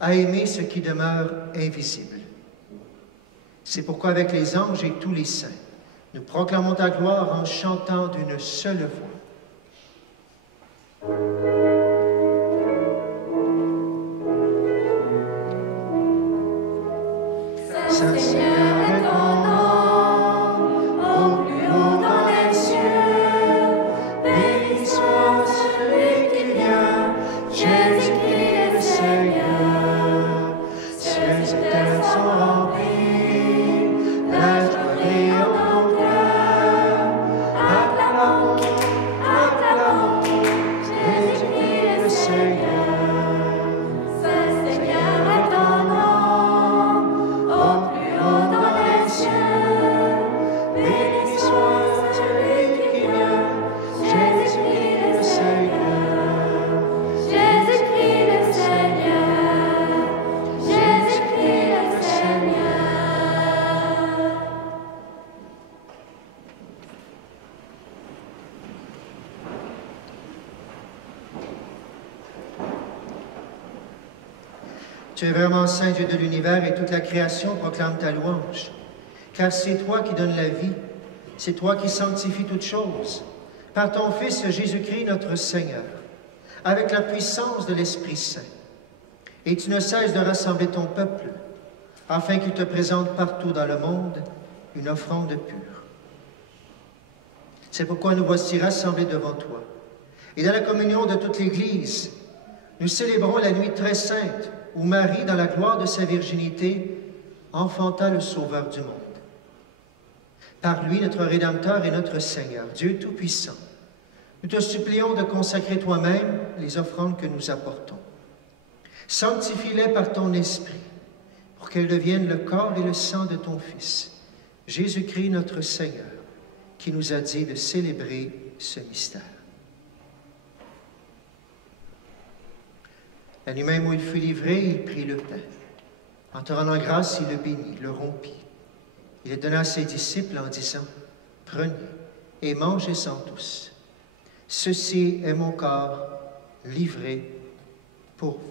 à aimer ce qui demeure invisible. C'est pourquoi avec les anges et tous les saints, nous proclamons ta gloire en chantant d'une seule voix. Saint-Seigneur est ton nom, au plus haut dans les cieux. Béni soit celui qui vient, Jésus-Christ est le Seigneur. Cieux et terre sont remplis, la joie brille en mon cœur. Acclamons, acclamons, Jésus-Christ est le Seigneur. Saint-Seigneur est ton nom, au plus haut dans les cieux. Béni soit celui qui vient, Jésus-Christ le Seigneur. Jésus-Christ le Seigneur. Jésus-Christ le Seigneur. Tu es vraiment saint Dieu de l'univers et toute la création proclame ta louange. Car c'est toi qui donnes la vie, c'est toi qui sanctifies toutes choses, par ton Fils Jésus-Christ notre Seigneur, avec la puissance de l'Esprit Saint. Et tu ne cesses de rassembler ton peuple, afin qu'il te présente partout dans le monde une offrande pure. C'est pourquoi nous voici rassemblés devant toi. Et dans la communion de toute l'Église, nous célébrons la nuit très sainte où Marie, dans la gloire de sa virginité, enfanta le Sauveur du monde. Par lui, notre Rédempteur et notre Seigneur, Dieu Tout-Puissant, nous te supplions de consacrer toi-même les offrandes que nous apportons. Sanctifie-les par ton Esprit, pour qu'elles deviennent le corps et le sang de ton Fils, Jésus-Christ notre Seigneur, qui nous a dit de célébrer ce mystère. La nuit même où il fut livré, il prit le pain. En te rendant grâce, il le bénit, le rompit. Il le donna à ses disciples en disant, « Prenez et mangez-en tous. Ceci est mon corps livré pour vous. »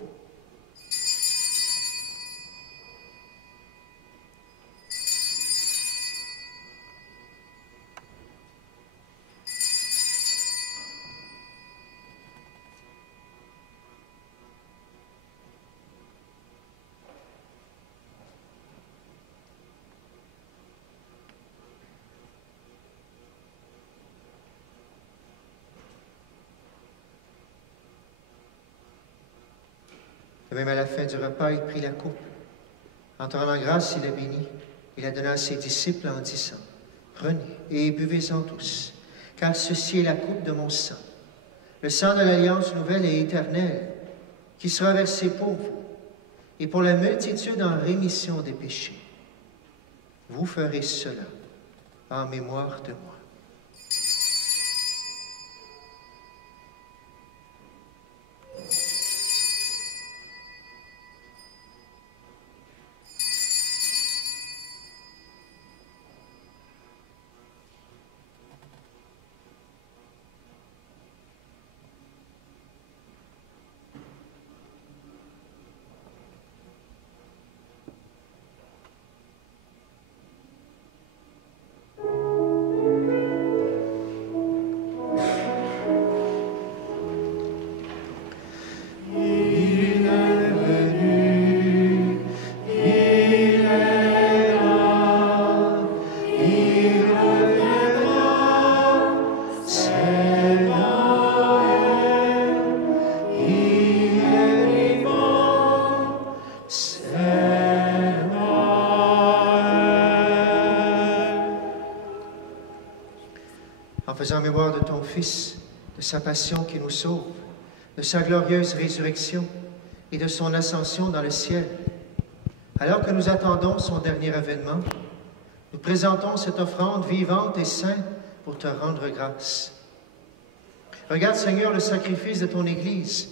De même, à la fin du repas, il prit la coupe. En te rendant grâce, il la bénit. Il la donna à ses disciples en disant, « Prenez et buvez-en tous, car ceci est la coupe de mon sang, le sang de l'alliance nouvelle et éternelle, qui sera versé pour vous et pour la multitude en rémission des péchés. Vous ferez cela en mémoire de moi. » faisant mémoire de ton Fils, de sa passion qui nous sauve, de sa glorieuse résurrection et de son ascension dans le ciel. Alors que nous attendons son dernier avènement, nous présentons cette offrande vivante et sainte pour te rendre grâce. Regarde, Seigneur, le sacrifice de ton Église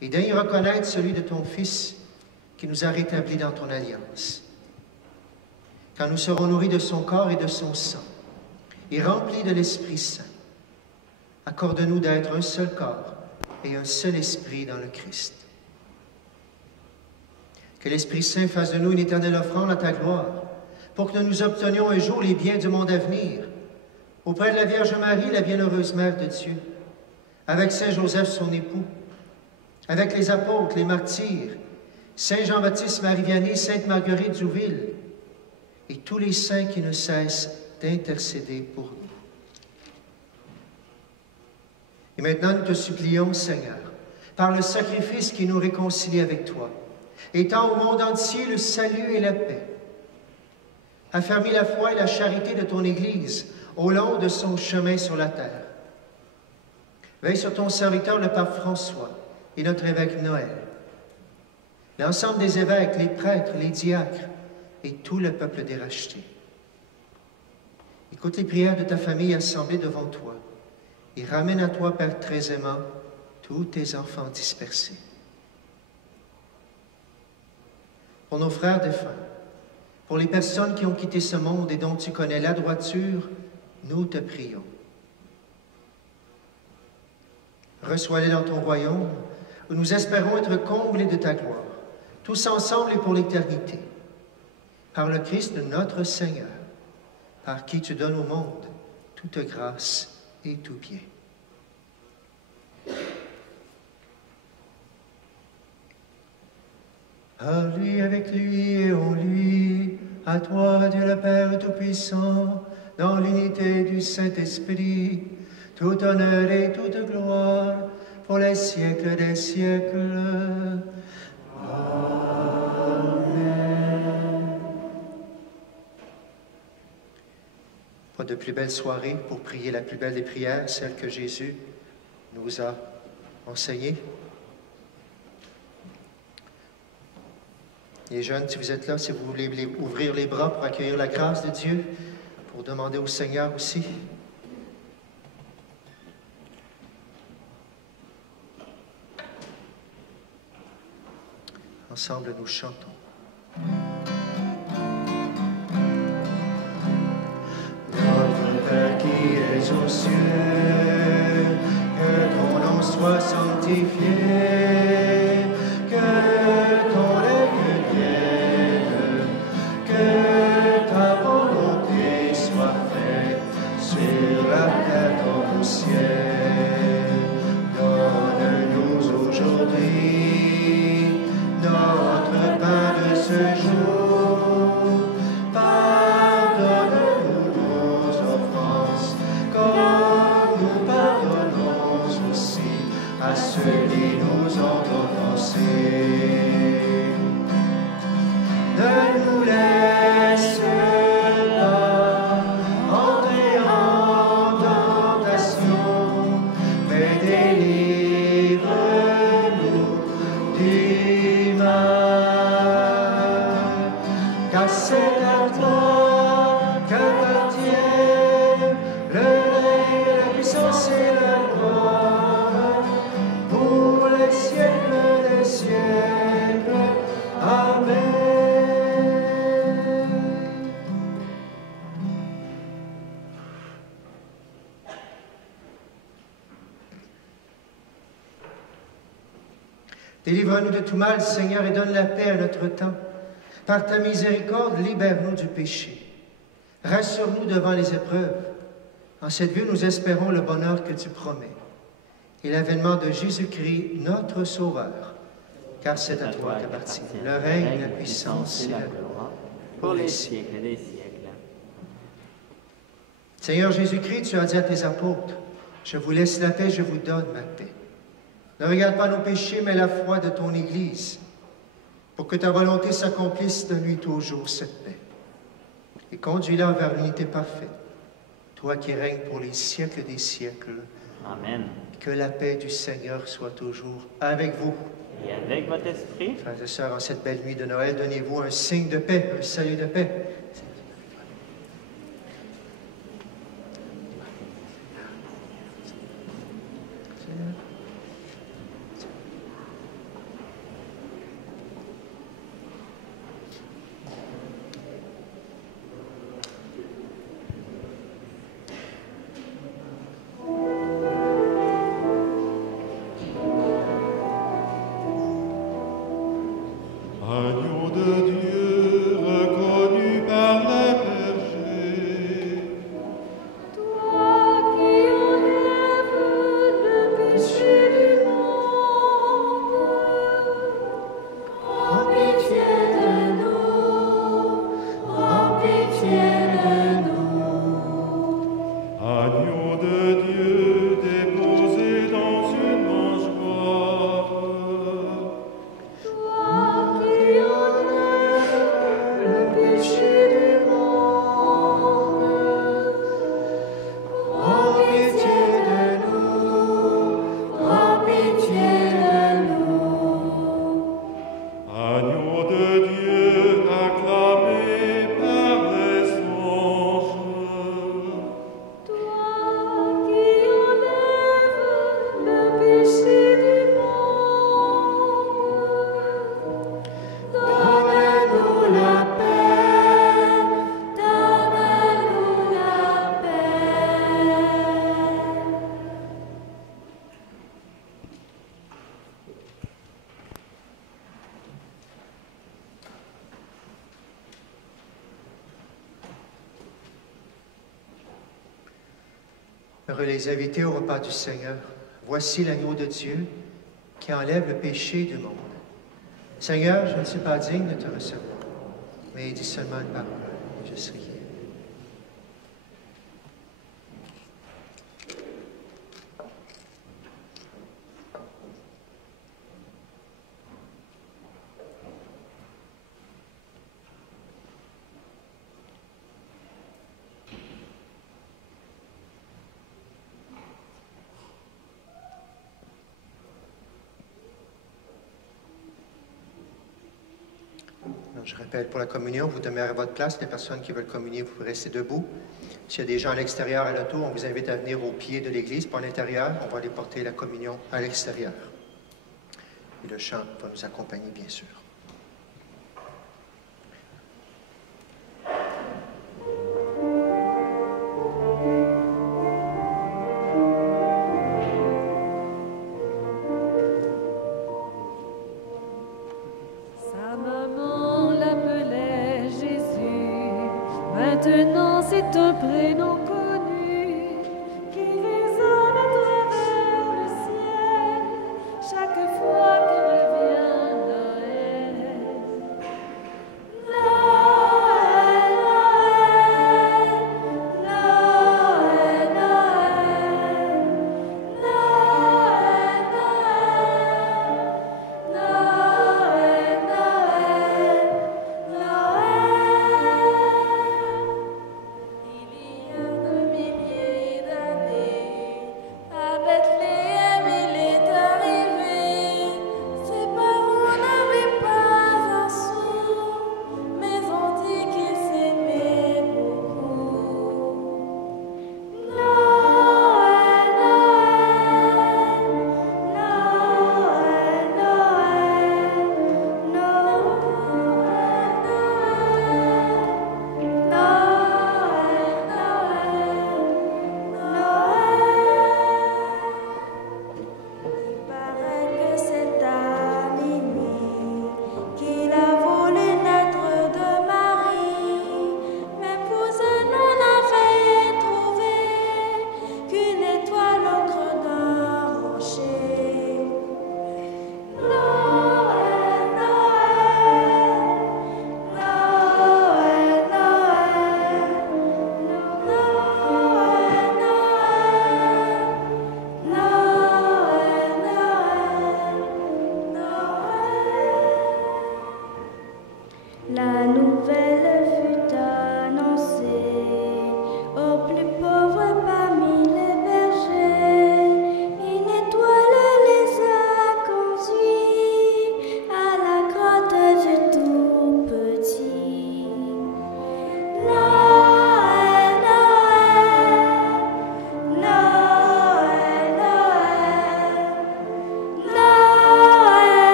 et daigne reconnaître celui de ton Fils qui nous a rétablis dans ton alliance. Quand nous serons nourris de son corps et de son sang et remplis de l'Esprit Saint, accorde-nous d'être un seul corps et un seul esprit dans le Christ. Que l'Esprit Saint fasse de nous une éternelle offrande à ta gloire, pour que nous obtenions un jour les biens du monde à venir, auprès de la Vierge Marie, la bienheureuse Mère de Dieu, avec Saint Joseph, son époux, avec les apôtres, les martyrs, Saint Jean-Baptiste Marie Vianney, Sainte Marguerite Zouville, et tous les saints qui ne cessent d'intercéder pour nous. Et maintenant, nous te supplions, Seigneur, par le sacrifice qui nous réconcilie avec toi, étends au monde entier le salut et la paix. Affermis la foi et la charité de ton Église au long de son chemin sur la terre. Veille sur ton serviteur, le pape François, et notre évêque Noël, l'ensemble des évêques, les prêtres, les diacres, et tout le peuple des rachetés. Écoute les prières de ta famille assemblée devant toi, et ramène à toi, Père très aimant, tous tes enfants dispersés. Pour nos frères défunts, pour les personnes qui ont quitté ce monde et dont tu connais la droiture, nous te prions. Reçois-les dans ton royaume, où nous espérons être comblés de ta gloire, tous ensemble et pour l'éternité, par le Christ notre Seigneur, par qui tu donnes au monde toute grâce et tout bien. Par lui, avec lui et en lui, à toi, Dieu le Père Tout-Puissant, dans l'unité du Saint-Esprit, tout honneur et toute gloire, pour les siècles des siècles. Amen. Pas de plus belle soirée pour prier la plus belle des prières, celle que Jésus nous a enseignée. Les jeunes, si vous êtes là, si vous voulez ouvrir les bras pour accueillir la grâce de Dieu, pour demander au Seigneur aussi. Ensemble, nous chantons. Notre Père qui es aux cieux, que ton nom soit sanctifié, que ton règne vienne, que ta volonté soit faite sur la terre comme au ciel. Donne-nous aujourd'hui notre pain de ce jour. Pardonne-nous nos offenses, comme nous pardonnons aussi à ceux qui nous ont offensés. Ne nous laisse pas entrer en tentation, mais délivre-nous du mal. Car c'est à toi qu'appartiennent le règne, la puissance et la gloire, pour les siècles des siècles. Amen. Délivre-nous de tout mal, Seigneur, et donne la paix à notre temps. Par ta miséricorde, libère-nous du péché. Rassure-nous devant les épreuves. En cette vie, nous espérons le bonheur que tu promets et l'avènement de Jésus-Christ, notre Sauveur. Car c'est à toi qu'appartient le règne, la puissance et la gloire pour les siècles des siècles. Seigneur Jésus-Christ, tu as dit à tes apôtres, « Je vous laisse la paix, je vous donne ma paix. » Ne regarde pas nos péchés, mais la foi de ton Église, pour que ta volonté s'accomplisse de nuit toujours cette paix. Et conduis-la vers l'unité parfaite, toi qui règnes pour les siècles des siècles. Amen. Que la paix du Seigneur soit toujours avec vous. Et avec votre esprit, Frères et sœurs, en cette belle nuit de Noël, donnez-vous un signe de paix, un salut de paix. Agneau de Dieu, reconnu par les bergers, Toi qui enlèves le péché du monde, aie pitié de nous, aie pitié de nous. agneau de Dieu, déposé dans une mangeoire. Toi qui enlèves le péché du monde, aie pitié de nous, aie pitié de nous. Agneau de Dieu, acclamé par les anges. Toi qui enlèves le péché du monde, donne-nous la paix, donne-nous la paix. Heureux les invités au repas du Seigneur. Voici l'agneau de Dieu qui enlève le péché du monde. Seigneur, je ne suis pas digne de te recevoir, mais dis seulement une parole et je serai guéri. Donc, je rappelle, pour la communion, vous demeurez à votre place. Les personnes qui veulent communier, vous pouvez rester debout. S'il y a des gens à l'extérieur à l'auto, on vous invite à venir au pied de l'église. Pour l'intérieur, on va aller porter la communion à l'extérieur. Et le chant va nous accompagner, bien sûr. Sa maman l'appelait Jésus, maintenant c'est un prénom connu qui résonne à travers le ciel chaque fois que revient Noël. Noël, Noël, Noël, Noël, Noël, Noël. Noël, Noël, Noël.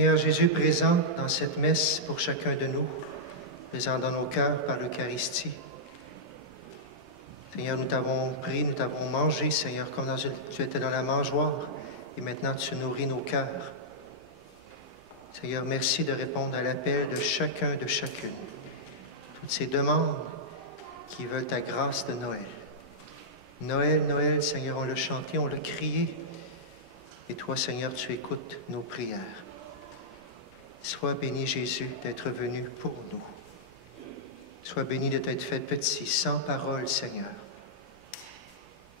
Seigneur Jésus, présent dans cette messe pour chacun de nous, présent dans nos cœurs par l'Eucharistie. Seigneur, nous t'avons pris, nous t'avons mangé, Seigneur, comme tu étais dans la mangeoire, et maintenant tu nourris nos cœurs. Seigneur, merci de répondre à l'appel de chacun, de chacune. Toutes ces demandes qui veulent ta grâce de Noël. Noël, Noël, Seigneur, on l'a chanté, on l'a crié. Et toi, Seigneur, tu écoutes nos prières. Sois béni, Jésus, d'être venu pour nous. Sois béni de t'être fait petit, sans parole, Seigneur.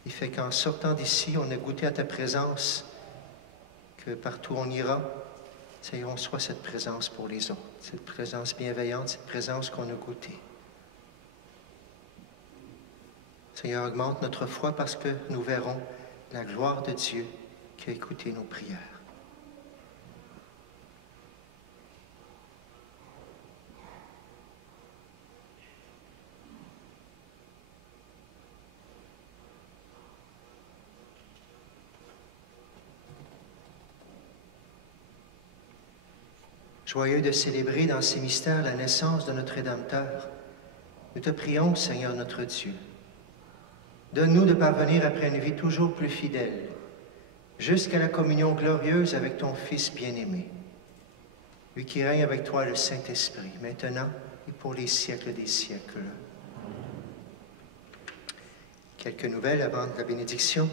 Il fait qu'en sortant d'ici, on a goûté à ta présence, que partout on ira, Seigneur, on soit cette présence pour les autres, cette présence bienveillante, cette présence qu'on a goûtée. Seigneur, augmente notre foi parce que nous verrons la gloire de Dieu qui a écouté nos prières. Joyeux de célébrer dans ces mystères la naissance de notre Rédempteur, nous te prions, Seigneur notre Dieu. Donne-nous de parvenir après une vie toujours plus fidèle, jusqu'à la communion glorieuse avec ton Fils bien-aimé, lui qui règne avec toi le Saint-Esprit, maintenant et pour les siècles des siècles. Quelques nouvelles avant la bénédiction.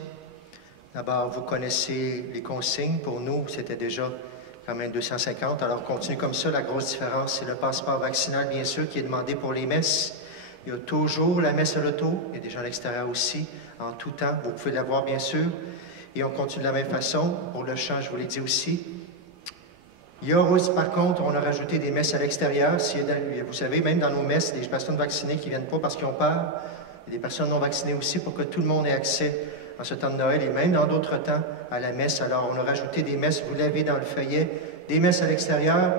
D'abord, vous connaissez les consignes. Pour nous, c'était déjà quand même 250. Alors, on continue comme ça. La grosse différence, c'est le passeport vaccinal, bien sûr, qui est demandé pour les messes. Il y a toujours la messe à l'auto. Il y a des gens à l'extérieur aussi, en tout temps. Vous pouvez l'avoir, bien sûr. Et on continue de la même façon. Pour le chant, je vous l'ai dit aussi. Il y a aussi, par contre, on a rajouté des messes à l'extérieur. Vous savez, même dans nos messes, des personnes vaccinées qui ne viennent pas parce qu'ils ont peur. Il y a des personnes non vaccinées aussi pour que tout le monde ait accès en ce temps de Noël et même dans d'autres temps à la messe. Alors, on a rajouté des messes, vous l'avez dans le feuillet, des messes à l'extérieur,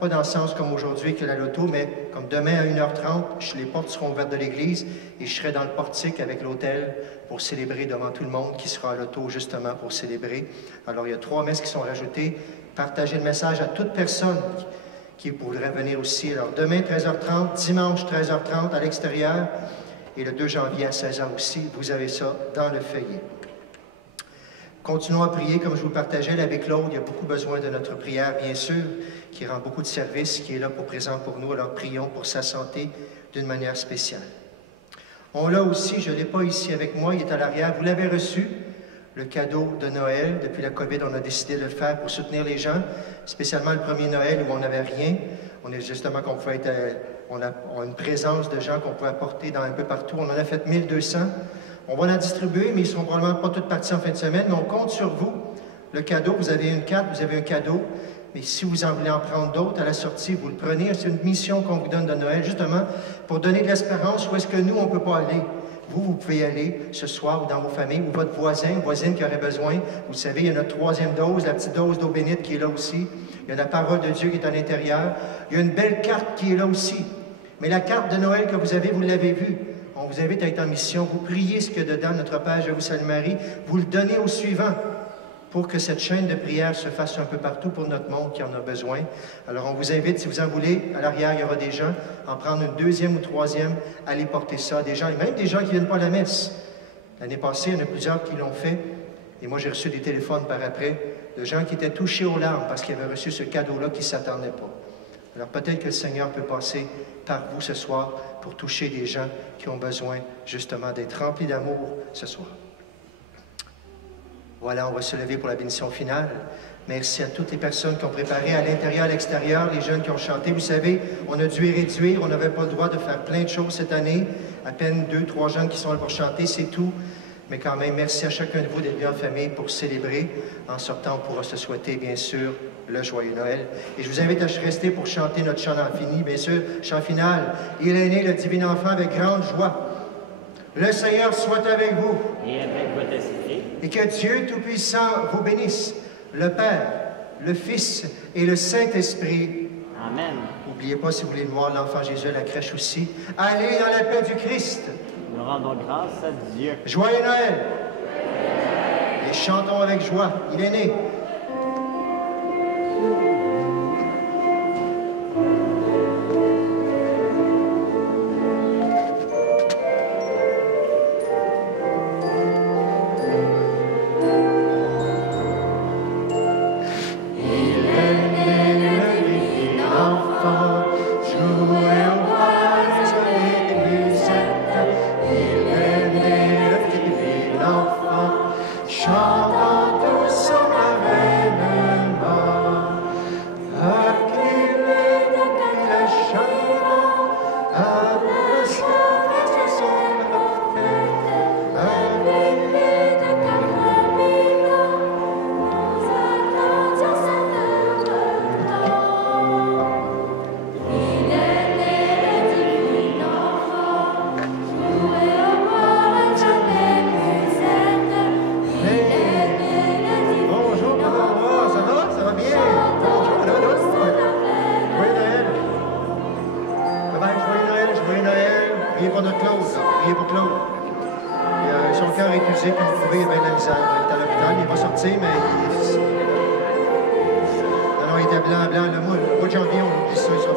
pas dans le sens comme aujourd'hui que la loto, mais comme demain à 1h30, les portes seront ouvertes de l'église et je serai dans le portique avec l'autel pour célébrer devant tout le monde qui sera à l'auto justement pour célébrer. Alors, il y a 3 messes qui sont rajoutées. Partagez le message à toute personne qui voudrait venir aussi. Alors, demain, 13h30, dimanche, 13h30 à l'extérieur. Et le 2 janvier à 16h aussi, vous avez ça dans le feuillet. Continuons à prier, comme je vous partageais, l'abbé Claude, il y a beaucoup besoin de notre prière, bien sûr, qui rend beaucoup de services, qui est là présent pour nous, alors prions pour sa santé d'une manière spéciale. On l'a aussi, je ne l'ai pas ici avec moi, il est à l'arrière, vous l'avez reçu, le cadeau de Noël. Depuis la COVID, on a décidé de le faire pour soutenir les gens, spécialement le premier Noël où on n'avait rien. On est justement qu'on pouvait être... On a une présence de gens qu'on peut apporter dans un peu partout. On en a fait 1200. On va en distribuer, mais ils ne seront probablement pas toutes partis en fin de semaine. Mais on compte sur vous. Le cadeau, vous avez une carte, vous avez un cadeau. Mais si vous en voulez en prendre d'autres, à la sortie, vous le prenez. C'est une mission qu'on vous donne de Noël, justement, pour donner de l'espérance où est-ce que nous, on ne peut pas aller. Vous pouvez y aller ce soir ou dans vos familles, ou votre voisin ou voisine qui aurait besoin. Vous savez, il y a notre 3e dose, la petite dose d'eau bénite qui est là aussi. Il y a la parole de Dieu qui est à l'intérieur. Il y a une belle carte qui est là aussi. Mais la carte de Noël que vous avez, vous l'avez vue. On vous invite à être en mission. Vous priez ce qu'il y a dedans, notre Père, je vous salue Marie. Vous le donnez au suivant pour que cette chaîne de prière se fasse un peu partout pour notre monde qui en a besoin. Alors, on vous invite, si vous en voulez, à l'arrière, il y aura des gens, en prendre une 2e ou 3e, allez porter ça à des gens, et même des gens qui ne viennent pas à la messe. L'année passée, il y en a plusieurs qui l'ont fait, et moi, j'ai reçu des téléphones par après de gens qui étaient touchés aux larmes parce qu'ils avaient reçu ce cadeau-là qui ne s'attendaient pas. Alors peut-être que le Seigneur peut passer par vous ce soir pour toucher des gens qui ont besoin justement d'être remplis d'amour ce soir. Voilà, on va se lever pour la bénédiction finale. Merci à toutes les personnes qui ont préparé à l'intérieur, à l'extérieur, les jeunes qui ont chanté. Vous savez, on a dû réduire, on n'avait pas le droit de faire plein de choses cette année. À peine 2, 3 jeunes qui sont là pour chanter, c'est tout. Mais quand même, merci à chacun de vous d'être bien en famille pour célébrer. En sortant, on pourra se souhaiter, bien sûr, le joyeux Noël. Et je vous invite à rester pour chanter notre chant fini, bien sûr, chant final. Il est né, le divin enfant, avec grande joie. Le Seigneur soit avec vous. Et avec votre esprit. Et que Dieu Tout-Puissant vous bénisse, le Père, le Fils et le Saint-Esprit. Amen. N'oubliez pas, si vous voulez voir l'enfant Jésus à la crèche aussi, allez dans la paix du Christ. Nous rendons grâce à Dieu. Joyeux Noël! Et chantons avec joie. Il est né. cœur épuisé qui ont trouvé bien de la misère. Il est à l'hôpital, il va sortir, mais il... Non, il était blanc. Le mois de janvier, on oublie ça.